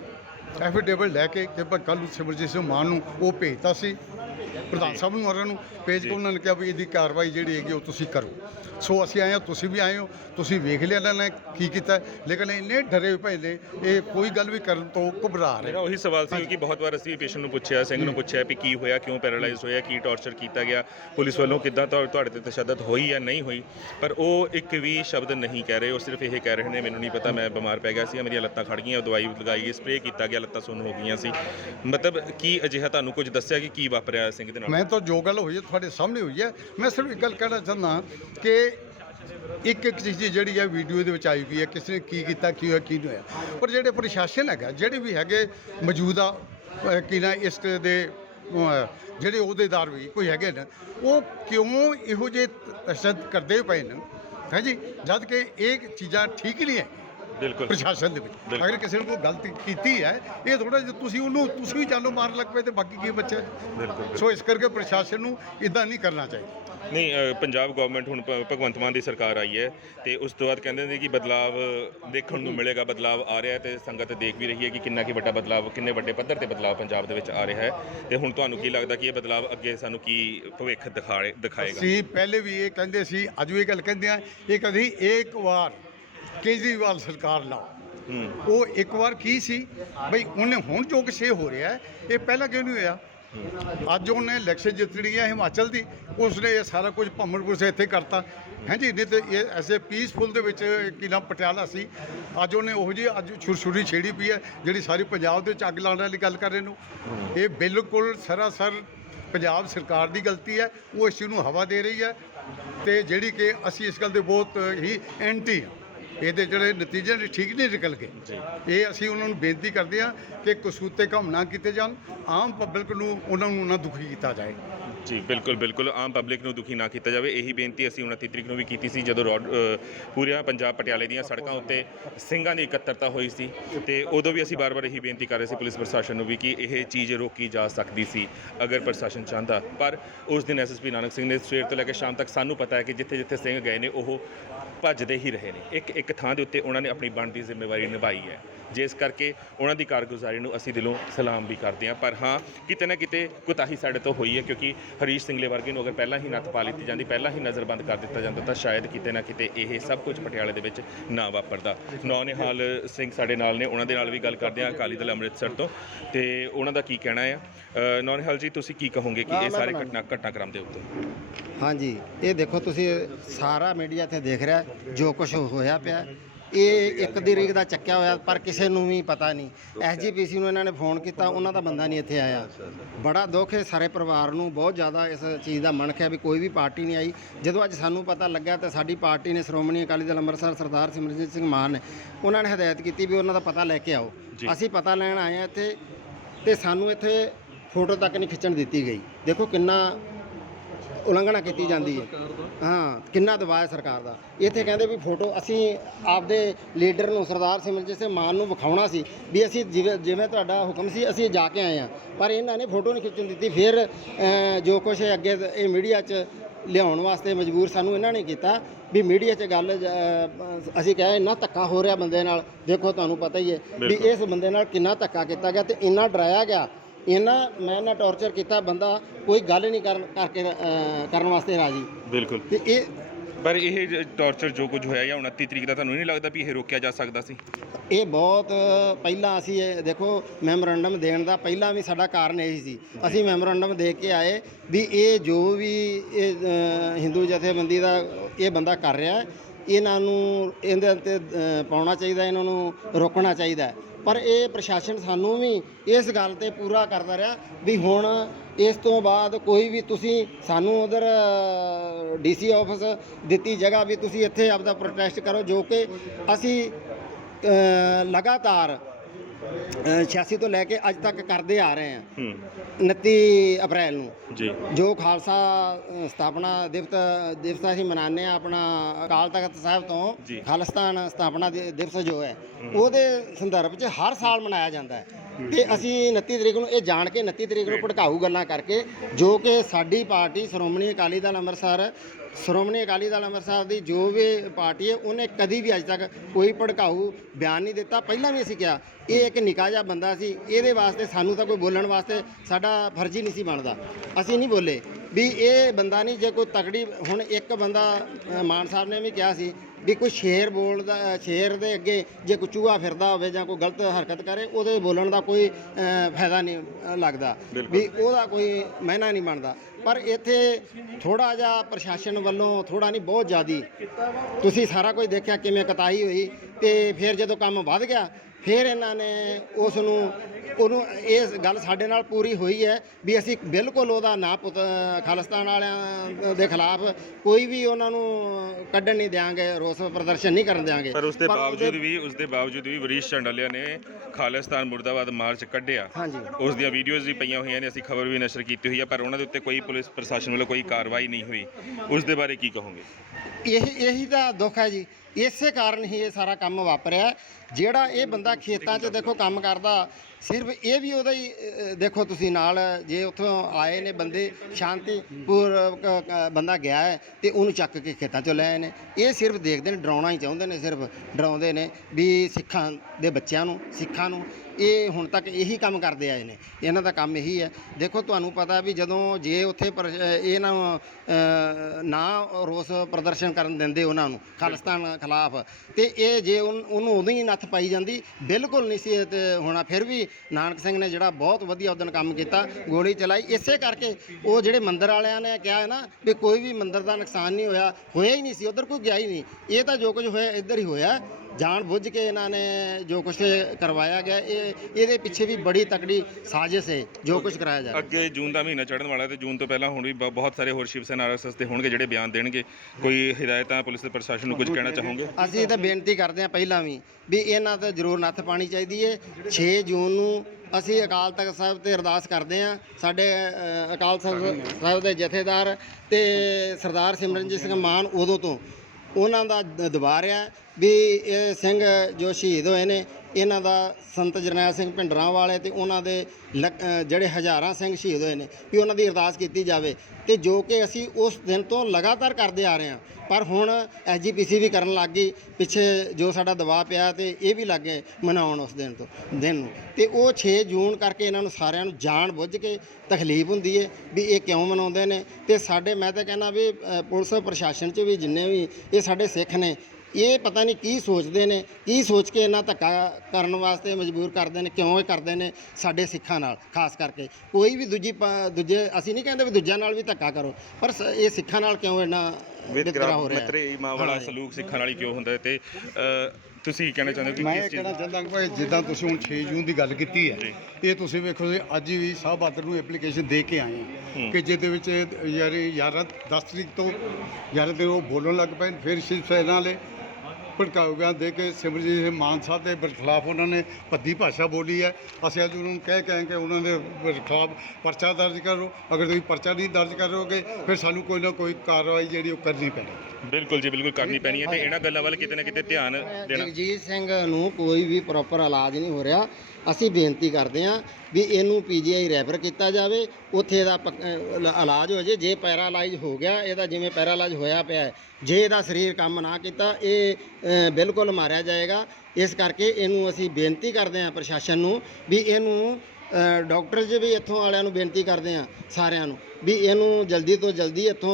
ਐਫੀਡੇਵਿਟ ਲੈ ਕੇ ਕਿ ਕੱਲ੍ਹ ਨੂੰ ਸਿਮਰਜੀਤ ਸਿੰਘ ਮਾਨ ਨੂੰ ਉਹ ਭੇਜਤਾ ਸੀ ਪ੍ਰਧਾਨ ਸਾਹਿਬ ਨੂੰ, ਉਹਨਾਂ ਨੂੰ ਭੇਜ ਕੇ ਉਹਨਾਂ ਨੇ ਕਿਹਾ ਵੀ ਇਹਦੀ ਕਾਰਵਾਈ ਜਿਹੜੀ ਹੈਗੀ ਉਹ ਤੁਸੀਂ ਕਰੋ। ਸੋ ਅਸੀਂ ਆਏ ਹਾਂ, ਤੁਸੀਂ ਵੀ ਆਏ ਹੋ, ਤੁਸੀਂ ਵੇਖ ਲਿਆ ਇਹਨਾਂ ਨੇ ਕੀ ਕੀਤਾ, ਲੇਕਿਨ ਇੰਨੇ ਡਰੇ ਪਏ ਨੇ ਇਹ ਕੋਈ ਗੱਲ ਵੀ ਕਰਨ ਤੋਂ ਘਬਰਾ ਰਹੇ। ਮੇਰਾ ਉਹੀ ਸਵਾਲ ਸੀ ਕਿ ਬਹੁਤ ਵਾਰ ਅਸੀਂ ਪੇਸ਼ੈਂਟ ਨੂੰ ਪੁੱਛਿਆ, ਸਿੰਘ ਨੂੰ ਪੁੱਛਿਆ ਵੀ ਕੀ ਹੋਇਆ, ਕਿਉਂ ਪੈਰਾਲਾਈਜ਼ ਹੋਇਆ, ਕੀ ਟੌਰਚਰ ਕੀਤਾ ਗਿਆ, ਪੁਲਿਸ ਵੱਲੋਂ ਕਿੱਦਾਂ ਤੁਹਾਡੇ ਤੇ ਤਸ਼ੱਦਦ ਹੋਈ ਜਾਂ ਨਹੀਂ ਹੋਈ, ਪਰ ਉਹ ਇੱਕ ਵੀ ਸ਼ਬਦ ਨਹੀਂ ਕਹਿ ਰਹੇ। ਉਹ ਸਿਰਫ ਇਹ ਕਹਿ ਰਹੇ ਨੇ ਮੈਨੂੰ ਨਹੀਂ ਪਤਾ, ਮੈਂ ਬਿਮਾਰ ਪੈ ਗਿਆ ਸੀ, ਮੇਰੀਆਂ ਲੱਤਾਂ ਖੜ ਗਈਆਂ, ਦਵਾਈ ਲਗਾਈ ਗਈ, ਸਪਰੇਅ ਕੀਤਾ ਗਿਆ, ਲੱਤਾਂ ਸੁੰਨ ਹੋ ਗਈਆਂ ਸੀ। ਮਤਲਬ ਕੀ ਅਜਿਹਾ ਤੁਹਾਨੂੰ ਕੁਝ ਦੱਸਿਆ ਕਿ ਕੀ ਵਾਪਰਿਆ ਸਿੰਘ ਦੇ ਨਾਲ? ਮੈਂ ਤਾਂ ਜੋ ਗੱਲ ਹੋਈ ਹੈ ਤੁਹਾਡੇ ਸਾਹਮਣੇ ਹੋਈ ਹੈ। ਮੈਂ ਸਿਰਫ ਇੱਕ ਗੱਲ ਕਹਿਣਾ ਚਾਹੁੰਦਾ ਕਿ ਇੱਕ ਚੀਜ਼ ਜਿਹੜੀ ਹੈ ਵੀਡੀਓ ਦੇ ਵਿੱਚ ਆਈ ਗਈ ਹੈ, ਕਿਸ ਨੇ ਕੀ ਕੀਤਾ, ਕੀ ਹੋਇਆ, ਕੀ ਨਹੀਂ ਹੋਇਆ। ਪਰ ਜਿਹੜੇ ਪ੍ਰਸ਼ਾਸਨ ਹੈਗਾ, ਜਿਹੜੇ ਵੀ ਹੈਗੇ ਮੌਜੂਦਾ ਕੀ ਨਾ ਇਸ ਦੇ ਜਿਹੜੇ ਅਹੁਦੇਦਾਰ ਵੀ ਕੋਈ ਹੈਗੇ ਨੇ, ਉਹ ਕਿਉਂ ਇਹੋ ਜਿਹੇ ਤਸ਼ੱਦਦ ਕਰਦੇ ਪਏ ਨੇ ਹੈ ਜੀ, ਜਦ ਕਿ ਇਹ ਚੀਜ਼ਾਂ ਠੀਕ ਨਹੀਂ ਹੈ। ਬਿਲਕੁਲ, ਪ੍ਰਸ਼ਾਸਨ ਦੇ ਵਿੱਚ ਅਗਰ ਕਿਸੇ ਨੇ ਕੋਈ ਗਲਤੀ ਕੀਤੀ ਹੈ, ਇਹ ਥੋੜਾ ਜਿਹਾ ਤੁਸੀਂ ਜਾਨੋਂ ਮਾਰ ਲੱਗ ਪਏ ਤੇ ਬਾਕੀ ਕੀ ਬੱਚਾ। ਬਿਲਕੁਲ। ਸੋ ਇਸ ਕਰਕੇ ਪ੍ਰਸ਼ਾਸਨ ਨੂੰ ਇਦਾਂ ਨਹੀਂ ਕਰਨਾ ਚਾਹੀਦਾ। ਨਹੀਂ ਪੰਜਾਬ ਗਵਰਨਮੈਂਟ ਹੁਣ ਭਗਵੰਤ ਮਾਨ ਦੀ ਸਰਕਾਰ ਆਈ ਹੈ ਤੇ ਉਸ ਤੋਂ ਬਾਅਦ ਕਹਿੰਦੇ ਨੇ ਕਿ ਬਦਲਾਵ ਦੇਖਣ ਨੂੰ ਮਿਲੇਗਾ, ਬਦਲਾਵ ਆ ਰਿਹਾ ਹੈ ਤੇ ਸੰਗਤ ਦੇਖ ਵੀ ਰਹੀ ਹੈ ਕਿ ਕਿੰਨਾ ਕੀ ਵੱਡਾ ਬਦਲਾਵ, ਕਿੰਨੇ ਵੱਡੇ ਪੱਧਰ ਤੇ ਬਦਲਾਵ ਪੰਜਾਬ ਦੇ ਵਿੱਚ ਆ ਰਿਹਾ ਹੈ। ਤੇ ਹੁਣ ਤੁਹਾਨੂੰ ਕੀ ਲੱਗਦਾ ਕਿ ਇਹ ਬਦਲਾਵ ਅੱਗੇ ਸਾਨੂੰ ਕੀ ਭਵਿੱਖ ਦਿਖਾਏਗਾ? ਅਸੀਂ ਪਹਿਲੇ ਵੀ ਇਹ ਕਹਿੰਦੇ ਸੀ, ਅੱਜ ਵੀ ਇਹ ਗੱਲ ਕਹਿੰਦੇ ਆ, ਇਹ ਕਦੀ ਇੱਕ ਵਾਰ ਕੇਜਰੀਵਾਲ ਸਰਕਾਰ ਲਾਓ। ਉਹ ਇੱਕ ਵਾਰ ਕੀ ਸੀ ਬਈ, ਉਹਨੇ ਹੁਣ ਜੋ ਕੁਛ ਇਹ ਹੋ ਰਿਹਾ ਹੈ, ਇਹ ਪਹਿਲਾਂ ਕਿਉਂ ਨਹੀਂ ਹੋਇਆ? ਅੱਜ ਉਹਨੇ ਇਲੈਕਸ਼ਨ ਜਿੱਤਣੀ ਹੈ ਹਿਮਾਚਲ ਦੀ, ਉਸਨੇ ਇਹ ਸਾਰਾ ਕੁਝ ਭੰਮਣਪੁਰ ਸੇ ਇੱਥੇ ਕਰਤਾ ਹੈ ਜੀ। ਨਹੀਂ ਤੇ ਇਹ ਐਸੇ ਪੀਸਫੁਲ ਦੇ ਵਿੱਚ ਕੀ ਨਾਮ ਪਟਿਆਲਾ ਸੀ, ਅੱਜ ਉਹਨੇ ਉਹੋ ਜਿਹੀ ਅੱਜ ਛੁਰਛੁਰੀ ਛੇੜੀ ਪਈ ਹੈ ਜਿਹੜੀ ਸਾਰੀ ਪੰਜਾਬ ਦੇ ਵਿੱਚ ਅੱਗ ਲਾਉਣ ਵਾਲੀ ਗੱਲ ਕਰ ਰਹੇ ਨੂੰ। ਇਹ ਬਿਲਕੁਲ ਸਰਾਸਰ ਪੰਜਾਬ ਸਰਕਾਰ ਦੀ ਗਲਤੀ ਹੈ, ਉਹ ਇਸ ਚੀਜ਼ ਨੂੰ ਹਵਾ ਦੇ ਰਹੀ ਹੈ ਤੇ ਜਿਹੜੀ ਕਿ ਅਸੀਂ ਇਸ ਗੱਲ ਦੇ ਬਹੁਤ ਹੀ ਐਂਟੀ ਹਾਂ। ਇਹਦੇ ਜਿਹੜੇ ਨਤੀਜੇ ਨੇ ਠੀਕ ਨਹੀਂ ਨਿਕਲ ਗਏ। ਇਹ ਅਸੀਂ ਉਹਨਾਂ ਨੂੰ ਬੇਨਤੀ ਕਰਦੇ ਹਾਂ ਕਿ ਕਸੂਤੇ ਕੰਮ ਨਾ ਕੀਤੇ ਜਾਣ, ਆਮ ਪਬਲਿਕ ਨੂੰ ਉਹਨਾਂ ਨੂੰ ਨਾ ਦੁਖੀ ਕੀਤਾ ਜਾਏ। ਜੀ ਬਿਲਕੁਲ ਬਿਲਕੁਲ, ਆਮ ਪਬਲਿਕ ਨੂੰ ਦੁਖੀ ਨਾ ਕੀਤਾ ਜਾਵੇ। ਇਹੀ ਬੇਨਤੀ ਅਸੀਂ 29 ਤਰੀਕ ਨੂੰ ਵੀ ਕੀਤੀ ਸੀ ਜਦੋਂ ਪੂਰੇ ਪੰਜਾਬ ਪਟਿਆਲੇ ਦੀਆਂ ਸੜਕਾਂ ਉੱਤੇ ਸਿੰਘਾਂ ਦੀ ਇਕੱਤਰਤਾ ਹੋਈ ਸੀ ਤੇ ਉਦੋਂ ਵੀ ਅਸੀਂ ਬਾਰ-ਬਾਰ ਇਹੀ ਬੇਨਤੀ ਕਰ ਰਹੇ ਸੀ ਪੁਲਿਸ ਪ੍ਰਸ਼ਾਸਨ ਨੂੰ ਵੀ ਕਿ ਇਹ ਚੀਜ਼ ਰੋਕੀ ਜਾ ਸਕਦੀ ਸੀ ਅਗਰ ਪ੍ਰਸ਼ਾਸਨ ਚਾਹੁੰਦਾ। ਪਰ ਉਸ ਦਿਨ ਐਸਐਸਪੀ ਨਾਨਕ ਸਿੰਘ ਨੇ ਸਵੇਰ ਤੋਂ ਲੈ ਕੇ ਸ਼ਾਮ ਤੱਕ ਸਾਨੂੰ ਪਤਾ ਹੈ ਕਿ ਜਿੱਥੇ ਜਿੱਥੇ ਸਿੰਘ ਗਏ ਨੇ ਉਹ ਭੱਜਦੇ ਹੀ ਰਹੇ ਨੇ। ਇੱਕ ਥਾਂ ਦੇ ਉੱਤੇ ਉਹਨਾਂ ਨੇ ਆਪਣੀ ਬਣਦੀ ਜ਼ਿੰਮੇਵਾਰੀ ਨਿਭਾਈ ਹੈ, ਜਿਸ ਕਰਕੇ ਉਹਨਾਂ ਦੀ ਕਾਰਗੁਜ਼ਾਰੀ ਨੂੰ ਅਸੀਂ ਦਿਲੋਂ ਸਲਾਮ ਵੀ ਕਰਦੇ ਹਾਂ। ਪਰ ਹਾਂ, ਕਿਤੇ ਨਾ ਕਿਤੇ ਕੁਤਾਹੀ ਸਾਡੇ ਤੋਂ ਹੋਈ ਹੈ ਕਿਉਂਕਿ ਹਰੀਸ਼ ਸਿੰਘਲੇ ਵਰਗੇ ਨੂੰ ਅਗਰ ਪਹਿਲਾਂ ਹੀ ਨੱਥ ਪਾ ਲਿੱਤੀ ਜਾਂਦੀ, ਪਹਿਲਾਂ ਹੀ ਨਜ਼ਰਬੰਦ ਕਰ ਦਿੱਤਾ ਜਾਂਦਾ ਤਾਂ ਸ਼ਾਇਦ ਕਿਤੇ ਨਾ ਕਿਤੇ ਇਹ ਸਭ ਕੁਝ ਪਟਿਆਲੇ ਦੇ ਵਿੱਚ ਨਾ ਵਾਪਰਦਾ। ਨੌਨਿਹਾਲ ਸਿੰਘ ਸਾਡੇ ਨਾਲ ਨੇ, ਉਹਨਾਂ ਦੇ ਨਾਲ ਵੀ ਗੱਲ ਕਰਦੇ ਹਾਂ, ਅਕਾਲੀ ਦਲ ਅੰਮ੍ਰਿਤਸਰ ਤੋਂ, ਤੇ ਉਹਨਾਂ ਦਾ ਕੀ ਕਹਿਣਾ ਹੈ। ਨੌਨਿਹਾਲ ਜੀ, ਤੁਸੀਂ ਕੀ ਕਹੋਗੇ ਕਿ ਇਹ ਸਾਰੇ ਘਟਨਾਕ੍ਰਮ ਦੇ ਉੱਤੇ? ਹਾਂਜੀ, ਇਹ ਦੇਖੋ ਤੁਸੀਂ ਸਾਰਾ ਮੀਡੀਆ ਇੱਥੇ ਦੇਖ ਰਿਹਾ ਜੋ ਕੁਝ ਹੋਇਆ ਪਿਆ। ਇਹ 1 ਤਰੀਕ ਦਾ ਚੱਕਿਆ ਹੋਇਆ, ਪਰ ਕਿਸੇ ਨੂੰ ਵੀ ਪਤਾ ਨਹੀਂ। ਐਸਜੀਪੀਸੀ ਨੂੰ ਇਹਨਾਂ ਨੇ ਫੋਨ ਕੀਤਾ, ਉਹਨਾਂ ਦਾ ਬੰਦਾ ਨਹੀਂ ਇੱਥੇ ਆਇਆ। ਬੜਾ ਦੁੱਖ ਹੈ ਸਾਰੇ ਪਰਿਵਾਰ ਨੂੰ, ਬਹੁਤ ਜ਼ਿਆਦਾ ਇਸ ਚੀਜ਼ ਦਾ ਮਨਖ ਹੈ ਵੀ ਕੋਈ ਵੀ ਪਾਰਟੀ ਨਹੀਂ ਆਈ। ਜਦੋਂ ਅੱਜ ਸਾਨੂੰ ਪਤਾ ਲੱਗਾ ਤਾਂ ਸਾਡੀ ਪਾਰਟੀ ਨੇ, ਸ਼੍ਰੋਮਣੀ ਅਕਾਲੀ ਦਲ ਅੰਮ੍ਰਿਤਸਰ, ਸਰਦਾਰ ਸਿਮਰਜੀਤ ਸਿੰਘ ਮਾਨ ਨੇ, ਉਹਨਾਂ ਨੇ ਹਦਾਇਤ ਕੀਤੀ ਵੀ ਉਹਨਾਂ ਦਾ ਪਤਾ ਲੈ ਕੇ ਆਓ। ਅਸੀਂ ਪਤਾ ਲੈਣ ਆਏ ਹਾਂ ਇੱਥੇ, ਤੇ ਸਾਨੂੰ ਇੱਥੇ ਫੋਟੋ ਤੱਕ ਨਹੀਂ ਖਿੱਚਣ ਦਿੱਤੀ ਗਈ। ਦੇਖੋ ਕਿੰਨਾ ਉਲੰਘਣਾ ਕੀਤੀ ਜਾਂਦੀ ਹੈ। ਹਾਂ, ਕਿੰਨਾ ਦਬਾਅ ਹੈ ਸਰਕਾਰ ਦਾ। ਇੱਥੇ ਕਹਿੰਦੇ ਵੀ ਫੋਟੋ ਅਸੀਂ ਆਪਦੇ ਲੀਡਰ ਨੂੰ, ਸਰਦਾਰ ਸਿਮਰਜੀਤ ਸਿੰਘ ਮਾਨ ਨੂੰ ਵਿਖਾਉਣਾ ਸੀ ਵੀ ਅਸੀਂ ਜਿਵੇਂ ਤੁਹਾਡਾ ਹੁਕਮ ਸੀ ਅਸੀਂ ਜਾ ਕੇ ਆਏ ਹਾਂ, ਪਰ ਇਹਨਾਂ ਨੇ ਫੋਟੋ ਨਹੀਂ ਖਿੱਚਣ ਦਿੱਤੀ। ਫਿਰ ਜੋ ਕੁਛ ਅੱਗੇ ਇਹ ਮੀਡੀਆ 'ਚ ਲਿਆਉਣ ਵਾਸਤੇ ਮਜਬੂਰ ਸਾਨੂੰ ਇਹਨਾਂ ਨੇ ਕੀਤਾ ਵੀ ਮੀਡੀਆ 'ਚ ਗੱਲ ਅਸੀਂ ਕਿਹਾ ਇੰਨਾ ਧੱਕਾ ਹੋ ਰਿਹਾ ਬੰਦੇ ਨਾਲ। ਦੇਖੋ ਤੁਹਾਨੂੰ ਪਤਾ ਹੀ ਹੈ ਵੀ ਇਸ ਬੰਦੇ ਨਾਲ ਕਿੰਨਾ ਧੱਕਾ ਕੀਤਾ ਗਿਆ ਤੇ ਇੰਨਾ ਡਰਾਇਆ ਗਿਆ, ਮੈਂ ਟੌਰਚਰ ਕੀਤਾ। ਬੰਦਾ ਕੋਈ ਗੱਲ ਨਹੀਂ ਕਰਨ ਵਾਸਤੇ ਰਾਜੀ। ਬਿਲਕੁਲ। ਤੇ ਇਹ ਪਰ ਇਹ ਟੌਰਚਰ ਜੋ ਕੁਝ ਹੋਇਆ ਜਾਂ 29 ਤਰੀਕ ਦਾ, ਤੁਹਾਨੂੰ ਨਹੀਂ ਲੱਗਦਾ ਵੀ ਇਹ ਰੋਕਿਆ ਜਾ ਸਕਦਾ ਸੀ? ਇਹ ਬਹੁਤ ਪਹਿਲਾਂ ਅਸੀਂ ਇਹ ਦੇਖੋ ਮੈਮੋਰੰਡਮ ਦੇਣ ਦਾ ਪਹਿਲਾਂ ਵੀ ਸਾਡਾ ਕਾਰਨ ਇਹੀ ਸੀ। ਅਸੀਂ ਮੈਮੋਰੰਡਮ ਦੇ ਕੇ ਆਏ ਵੀ ਇਹ ਜੋ ਵੀ ਇਹ ਹਿੰਦੂ ਜਥੇਬੰਦੀ ਦਾ ਇਹ ਬੰਦਾ ਕਰ ਰਿਹਾ, ਇਹਨਾਂ ਨੂੰ ਇਹਦੇ ਉੱਤੇ ਪਾਉਣਾ ਚਾਹੀਦਾ, ਇਹਨਾਂ ਨੂੰ ਰੋਕਣਾ ਚਾਹੀਦਾ। ਪਰ ਇਹ ਪ੍ਰਸ਼ਾਸਨ ਸਾਨੂੰ ਵੀ ਇਸ ਗੱਲ ਤੇ ਪੂਰਾ ਕਰਦਾ ਰਿਹਾ ਵੀ ਹੁਣ ਇਸ ਤੋਂ ਬਾਅਦ ਕੋਈ ਵੀ ਤੁਸੀਂ ਸਾਨੂੰ ਉਧਰ ਡੀਸੀ ਆਫਿਸ ਦਿੱਤੀ ਜਗ੍ਹਾ ਵੀ ਤੁਸੀਂ ਇੱਥੇ ਆਪਦਾ ਪ੍ਰੋਟੈਸਟ ਕਰੋ, ਜੋ ਕਿ ਅਸੀਂ ਲਗਾਤਾਰ 86 ਤੋਂ ਲੈ ਕੇ ਅੱਜ ਤੱਕ ਕਰਦੇ ਆ ਰਹੇ ਹਾਂ। 29 ਅਪ੍ਰੈਲ ਨੂੰ ਜੀ ਜੋ ਖਾਲਸਾ ਸਥਾਪਨਾ ਦਿਵਸ ਅਸੀਂ ਮਨਾਉਂਦੇ ਹਾਂ, ਆਪਣਾ ਅਕਾਲ ਤਖਤ ਸਾਹਿਬ ਤੋਂ ਖਾਲਿਸਤਾਨ ਸਥਾਪਨਾ ਦਿਵਸ ਜੋ ਹੈ ਉਹਦੇ ਸੰਦਰਭ 'ਚ ਹਰ ਸਾਲ ਮਨਾਇਆ ਜਾਂਦਾ ਹੈ। ਤੇ ਅਸੀਂ 29 ਤਰੀਕ ਨੂੰ ਇਹ ਜਾਣ ਕੇ 29 ਤਰੀਕ ਨੂੰ ਭੜਕਾਊ ਗੱਲਾਂ ਕਰਕੇ, ਜੋ ਕਿ ਸਾਡੀ ਪਾਰਟੀ ਸ਼੍ਰੋਮਣੀ ਅਕਾਲੀ ਦਲ ਅੰਮ੍ਰਿਤਸਰ ਦੀ ਜੋ ਵੀ ਪਾਰਟੀ ਹੈ, ਉਹਨੇ ਕਦੀ ਵੀ ਅੱਜ ਤੱਕ ਕੋਈ ਭੜਕਾਊ ਬਿਆਨ ਨਹੀਂ ਦਿੱਤਾ। ਪਹਿਲਾਂ ਵੀ ਅਸੀਂ ਕਿਹਾ ਇਹ ਇੱਕ ਨਿੱਕਾ ਜਿਹਾ ਬੰਦਾ ਸੀ, ਇਹਦੇ ਵਾਸਤੇ ਸਾਨੂੰ ਤਾਂ ਕੋਈ ਬੋਲਣ ਵਾਸਤੇ ਸਾਡਾ ਫਰਜ਼ ਹੀ ਨਹੀਂ ਸੀ ਬਣਦਾ। ਅਸੀਂ ਨਹੀਂ ਬੋਲੇ ਵੀ ਇਹ ਬੰਦਾ ਨਹੀਂ, ਜੇ ਕੋਈ ਤਕੜੀ ਹੁਣ ਇੱਕ ਬੰਦਾ ਮਾਨ ਸਾਹਿਬ ਨੇ ਵੀ ਕਿਹਾ ਸੀ ਵੀ ਕੋਈ ਸ਼ੇਰ ਬੋਲਦਾ, ਸ਼ੇਰ ਦੇ ਅੱਗੇ ਜੇ ਕੋਈ ਚੂਹਾ ਫਿਰਦਾ ਹੋਵੇ ਜਾਂ ਕੋਈ ਗਲਤ ਹਰਕਤ ਕਰੇ, ਉਹਦੇ ਬੋਲਣ ਦਾ ਕੋਈ ਫਾਇਦਾ ਨਹੀਂ ਲੱਗਦਾ, ਵੀ ਉਹਦਾ ਕੋਈ ਮਾਇਨਾ ਨਹੀਂ ਬਣਦਾ। ਪਰ ਇੱਥੇ ਥੋੜ੍ਹਾ ਜਿਹਾ ਪ੍ਰਸ਼ਾਸਨ ਵੱਲੋਂ, ਥੋੜ੍ਹਾ ਨਹੀਂ ਬਹੁਤ ਜ਼ਿਆਦੀ, ਤੁਸੀਂ ਸਾਰਾ ਕੁਝ ਦੇਖਿਆ ਕਿਵੇਂ ਕਤਾਈ ਹੋਈ। ਤੇ ਫਿਰ ਜਦੋਂ ਕੰਮ ਵੱਧ ਗਿਆ ਫਿਰ ਇਹਨਾਂ ਨੇ ਉਹਨੂੰ ਇਹ ਗੱਲ ਸਾਡੇ ਨਾਲ ਪੂਰੀ ਹੋਈ ਹੈ ਵੀ ਅਸੀਂ ਬਿਲਕੁਲ ਉਹਦਾ ਨਾ ਖਾਲਿਸਤਾਨ ਵਾਲਿਆਂ ਦੇ ਖਿਲਾਫ ਕੋਈ ਵੀ ਉਹਨਾਂ ਨੂੰ ਕੱਢਣ ਨਹੀਂ ਦਿਆਂਗੇ, ਰੋਸ ਪ੍ਰਦਰਸ਼ਨ ਨਹੀਂ ਕਰਨ ਦਿਆਂਗੇ। ਪਰ ਉਸ ਦੇ ਬਾਵਜੂਦ ਵੀ ਵਰੀਸ਼ ਚੰਡਾਲਿਆ ਨੇ ਖਾਲਿਸਤਾਨ ਮੁਰਦਾਬਾਦ ਮਾਰਚ ਕੱਢਿਆ। ਹਾਂਜੀ, ਉਸ ਦੀਆਂ ਵੀਡੀਓਜ਼ ਵੀ ਪਈਆਂ ਹੋਈਆਂ ਨੇ, ਅਸੀਂ ਖਬਰ ਵੀ ਨਸ਼ਰ ਕੀਤੀ ਹੋਈ ਹੈ, ਪਰ ਉਹਨਾਂ ਦੇ ਉੱਤੇ ਕੋਈ ਪੁਲਿਸ ਪ੍ਰਸ਼ਾਸਨ ਵੱਲੋਂ ਕੋਈ ਕਾਰਵਾਈ ਨਹੀਂ ਹੋਈ। ਉਸ ਦੇ ਬਾਰੇ ਕੀ ਕਹੋਗੇ? ਇਹੀ ਤਾਂ ਦੁੱਖ ਹੈ ਜੀ ਇਸੇ ਕਾਰਨ ਹੀ ਇਹ ਸਾਰਾ ਕੰਮ ਵਾਪਰਿਆ। ਜਿਹੜਾ ਇਹ ਬੰਦਾ ਖੇਤਾਂ 'ਚ ਦੇਖੋ ਕੰਮ ਕਰਦਾ, ਸਿਰਫ ਇਹ ਵੀ ਉਹਦਾ ਹੀ ਦੇਖੋ ਤੁਸੀਂ ਨਾਲ, ਜੇ ਉੱਥੋਂ ਆਏ ਨੇ ਬੰਦੇ ਸ਼ਾਂਤੀਪੂਰਵਕ ਬੰਦਾ ਗਿਆ ਹੈ ਤੇ ਉਹਨੂੰ ਚੱਕ ਕੇ ਖੇਤਾਂ 'ਚੋਂ ਲੈ ਆਏ ਨੇ। ਇਹ ਸਿਰਫ ਦੇਖਦੇ ਨੇ, ਡਰਾਉਣਾ ਹੀ ਚਾਹੁੰਦੇ ਨੇ, ਸਿਰਫ ਡਰਾਉਂਦੇ ਨੇ ਵੀ ਸਿੱਖਾਂ ਦੇ ਬੱਚਿਆਂ ਨੂੰ, ਸਿੱਖਾਂ ਨੂੰ। ਇਹ ਹੁਣ ਤੱਕ ਇਹੀ ਕੰਮ ਕਰਦੇ ਆਏ ਨੇ, ਇਹਨਾਂ ਦਾ ਕੰਮ ਇਹੀ ਹੈ। ਦੇਖੋ ਤੁਹਾਨੂੰ ਪਤਾ ਵੀ ਜਦੋਂ ਜੇ ਉੱਥੇ ਇਹਨਾਂ ਨੂੰ ਨਾ ਰੋਸ ਪ੍ਰਦਰਸ਼ਨ ਕਰਨ ਦਿੰਦੇ ਉਹਨਾਂ ਨੂੰ ਖਾਲਿਸਤਾਨ ਖਿਲਾਫ, ਤੇ ਇਹ ਜੇ ਉਹਨੂੰ ਉਦੋਂ ਹੀ ਨੱਥ ਪਾਈ ਜਾਂਦੀ, ਬਿਲਕੁਲ ਨਹੀਂ ਸੀ ਤੇ ਹੋਣਾ। ਫਿਰ ਵੀ ਨਾਨਕ ਸਿੰਘ ਨੇ ਜਿਹੜਾ ਬਹੁਤ ਵਧੀਆ ਉਦੋਂ ਕੰਮ ਕੀਤਾ, ਗੋਲੀ ਚਲਾਈ। ਇਸੇ ਕਰਕੇ ਉਹ ਜਿਹੜੇ ਮੰਦਿਰ ਵਾਲਿਆਂ ਨੇ ਕਿਹਾ ਹੈ ਨਾ ਵੀ ਕੋਈ ਵੀ ਮੰਦਿਰ ਦਾ ਨੁਕਸਾਨ ਨਹੀਂ ਹੋਇਆ, ਹੋਇਆ ਹੀ ਨਹੀਂ ਸੀ, ਉੱਧਰ ਕੋਈ ਗਿਆ ਹੀ ਨਹੀਂ। ਇਹ ਤਾਂ ਜੋ ਕੁਝ ਹੋਇਆ ਇੱਧਰ ਹੀ ਹੋਇਆ, ਜਾਣ ਬੁੱਝ ਕੇ ਇਹਨਾਂ ਨੇ ਜੋ ਕੁਝ ਕਰਵਾਇਆ ਗਿਆ। ਇਹਦੇ ਪਿੱਛੇ ਵੀ ਬੜੀ ਤਕੜੀ ਸਾਜ਼ਿਸ਼ ਹੈ ਜੋ ਕੁਝ ਕਰਾਇਆ ਜਾ ਰਿਹਾ। ਅੱਗੇ ਜੂਨ ਦਾ ਮਹੀਨਾ ਚੜ੍ਹਨ ਵਾਲਾ ਤੇ ਜੂਨ ਤੋਂ ਪਹਿਲਾਂ ਹੁਣ ਵੀ ਬਹੁਤ ਸਾਰੇ ਹੋਰ ਸ਼ਿਵ ਸੈਨਾ ਆਰਐਸਐਸ ਦੇ ਹੋਣਗੇ ਜਿਹੜੇ ਬਿਆਨ ਦੇਣਗੇ। ਕੋਈ ਹਦਾਇਤਾਂ ਪੁਲਿਸ ਤੇ ਪ੍ਰਸ਼ਾਸਨ ਨੂੰ ਕੁਝ ਕਹਿਣਾ ਚਾਹੋਗੇ? ਅਸੀਂ ਤਾਂ ਬੇਨਤੀ ਕਰਦੇ ਹਾਂ ਪਹਿਲਾਂ ਵੀ ਇਹਨਾਂ ਤੇ ਜ਼ਰੂਰ ਨੱਥ ਪਾਣੀ ਚਾਹੀਦੀ ਹੈ। 6 ਜੂਨ ਨੂੰ ਅਸੀਂ ਅਕਾਲ ਤਖਤ ਸਾਹਿਬ ਤੇ ਅਰਦਾਸ ਕਰਦੇ ਹਾਂ। ਸਾਡੇ ਅਕਾਲ ਤਖਤ ਸਾਹਿਬ ਦੇ ਜਥੇਦਾਰ ਤੇ ਸਰਦਾਰ ਸਿਮਰਨਜੀਤ ਸਿੰਘ ਮਾਨ ਉਦੋਂ ਤੋਂ ਉਹਨਾਂ ਦਾ ਦਬਾਅ ਰਿਹਾ ਵੀ ਇਹ ਸਿੰਘ ਜੋ ਸ਼ਹੀਦ ਹੋਏ ਨੇ, ਇਹਨਾਂ ਦਾ ਸੰਤ ਜਰਨੈਲ ਸਿੰਘ ਭਿੰਡਰਾਂ ਵਾਲੇ ਤੇ ਉਹਨਾਂ ਦੇ ਜਿਹੜੇ ਹਜ਼ਾਰਾਂ ਸਿੰਘ ਸ਼ਹੀਦ ਹੋਏ ਨੇ, ਵੀ ਉਹਨਾਂ ਦੀ ਅਰਦਾਸ ਕੀਤੀ ਜਾਵੇ। ਤੇ ਜੋ ਕਿ ਅਸੀਂ ਉਸ ਦਿਨ ਤੋਂ ਲਗਾਤਾਰ ਕਰਦੇ ਆ ਰਹੇ ਹਾਂ, ਪਰ ਹੁਣ ਐਸਜੀਪੀਸੀ ਵੀ ਕਰਨ ਲੱਗ ਗਈ ਪਿੱਛੇ ਜੋ ਸਾਡਾ ਦਬਾਅ ਪਿਆ, ਤੇ ਇਹ ਵੀ ਲੱਗ ਗਏ ਮਨਾਉਣ ਉਸ ਦਿਨ ਨੂੰ। ਤੇ ਉਹ 6 ਜੂਨ ਕਰਕੇ ਇਹਨਾਂ ਨੂੰ ਸਾਰਿਆਂ ਨੂੰ ਜਾਣ ਬੁੱਝ ਕੇ ਤਕਲੀਫ ਹੁੰਦੀ ਹੈ ਵੀ ਇਹ ਕਿਉਂ ਮਨਾਉਂਦੇ ਨੇ। ਤੇ ਸਾਡੇ ਮੈਂ ਤਾਂ ਕਹਿੰਦਾ ਵੀ ਪੁਲਿਸ ਪ੍ਰਸ਼ਾਸਨ 'ਚ ਵੀ ਜਿੰਨੇ ਵੀ ਇਹ ਸਾਡੇ ਸਿੱਖ ਨੇ, ਇਹ ਪਤਾ ਨਹੀਂ ਕੀ ਸੋਚਦੇ ਨੇ, ਕੀ ਸੋਚ ਕੇ ਇਹਨਾਂ ਧੱਕਾ ਕਰਨ ਵਾਸਤੇ ਮਜਬੂਰ ਕਰਦੇ ਨੇ, ਕਿਉਂ ਇਹ ਕਰਦੇ ਨੇ ਸਾਡੇ ਸਿੱਖਾਂ ਨਾਲ। ਖਾਸ ਕਰਕੇ ਕੋਈ ਵੀ ਦੂਜੇ ਅਸੀਂ ਨਹੀਂ ਕਹਿੰਦੇ ਵੀ ਦੂਜਿਆਂ ਨਾਲ ਵੀ ਧੱਕਾ ਕਰੋ, ਪਰ ਇਹ ਸਿੱਖਾਂ ਨਾਲ ਕਿਉਂ ਇੰਨਾ ਵਿਤਕਰਾ ਹੋ ਰਿਹਾ ਹੈ। ਮਿੱਤਰੇਈ ਵਾਲਾ ਸਲੂਕ ਸਿੱਖਾਂ ਨਾਲ ਹੀ ਕਿਉਂ ਹੁੰਦਾ ਹੈ? ਤੇ ਤੁਸੀਂ ਕਹਿਣਾ ਚਾਹੁੰਦੇ ਹੋ ਕਿ ਮੈਂ ਕਿਸ ਇਹ ਚੀਜ਼? ਕਹਿਣਾ ਚਾਹੁੰਦਾ ਕਿ ਭਾਈ ਜਿੱਦਾਂ ਤੁਸੀਂ ਹੁਣ 6 ਜੂਨ ਦੀ ਗੱਲ ਕੀਤੀ ਹੈ, ਇਹ ਤੁਸੀਂ ਵੇਖੋ ਜੀ ਅੱਜ ਵੀ ਸ਼ਾਹ ਬਹਾਦਰ ਨੂੰ ਐਪਲੀਕੇਸ਼ਨ ਦੇ ਕੇ ਆਏ ਹਾਂ ਕਿ ਜਿਹਦੇ ਵਿੱਚ ਯਾਰ 10 ਤਰੀਕ ਤੋਂ 11 ਦਿਨ ਉਹ ਬੋਲਣ ਲੱਗ ਪਏ। ਫਿਰ ਸ਼ਿਵ ਸੈਨਾ ਵਾਲੇ ਭੜਕਾਊ ਬਿਆਨ ਦੇ ਕੇ ਸਿਮਰਜੀਤ ਸਿੰਘ ਮਾਨ ਸਾਹਿਬ ਦੇ ਖਿਲਾਫ ਉਹਨਾਂ ਨੇ ਭੱਦੀ ਭਾਸ਼ਾ ਬੋਲੀ ਹੈ। ਅਸੀਂ ਅੱਜ ਉਹਨਾਂ ਨੂੰ ਕਹਿ ਕੇ ਉਹਨਾਂ ਦੇ ਖਿਲਾਫ ਪਰਚਾ ਦਰਜ ਕਰੋ। ਅਗਰ ਤੁਸੀਂ ਪਰਚਾ ਨਹੀਂ ਦਰਜ ਕਰੋਗੇ ਫਿਰ ਸਾਨੂੰ ਕੋਈ ਨਾ ਕੋਈ ਕਾਰਵਾਈ ਜਿਹੜੀ ਉਹ ਕਰਨੀ ਪੈਣੀ। ਬਿਲਕੁਲ ਜੀ, ਬਿਲਕੁਲ ਕਰਨੀ ਪੈਣੀ ਹੈ। ਤੇ ਇਹਨਾਂ ਗੱਲਾਂ ਵੱਲ ਕਿਤੇ ਨਾ ਕਿਤੇ ਧਿਆਨ ਦੇਣਾ। ਜਗਜੀਤ ਸਿੰਘ ਨੂੰ ਕੋਈ ਵੀ ਪ੍ਰੋਪਰ ਇਲਾਜ ਨਹੀਂ ਹੋ ਰਿਹਾ। ਅਸੀਂ ਬੇਨਤੀ ਕਰਦੇ ਹਾਂ ਵੀ ਇਹਨੂੰ ਪੀਜੀਆਈ ਰੈਫਰ ਕੀਤਾ ਜਾਵੇ, ਉੱਥੇ ਇਹਦਾ ਇਲਾਜ ਹੋ ਜੇ। ਜੇ ਪੈਰਾਲਾਈਜ਼ ਹੋ ਗਿਆ ਇਹਦਾ, ਜਿਵੇਂ ਪੈਰਾਲਾਈਜ਼ ਹੋਇਆ ਪਿਆ ਹੈ, ਜੇ ਇਹਦਾ ਸਰੀਰ ਕੰਮ ਨਾ ਕੀਤਾ ਇਹ ਬਿਲਕੁਲ ਮਾਰਿਆ ਜਾਏਗਾ। ਇਸ ਕਰਕੇ ਇਹਨੂੰ ਅਸੀਂ ਬੇਨਤੀ ਕਰਦੇ ਹਾਂ ਪ੍ਰਸ਼ਾਸਨ ਨੂੰ ਵੀ ਇਹਨੂੰ ਡਾਕਟਰ ਜੀ ਵੀ ਇੱਥੋਂ ਵਾਲਿਆਂ ਨੂੰ ਬੇਨਤੀ ਕਰਦੇ ਹਾਂ ਸਾਰਿਆਂ ਨੂੰ ਵੀ ਇਹਨੂੰ ਜਲਦੀ ਤੋਂ ਜਲਦੀ ਇੱਥੋਂ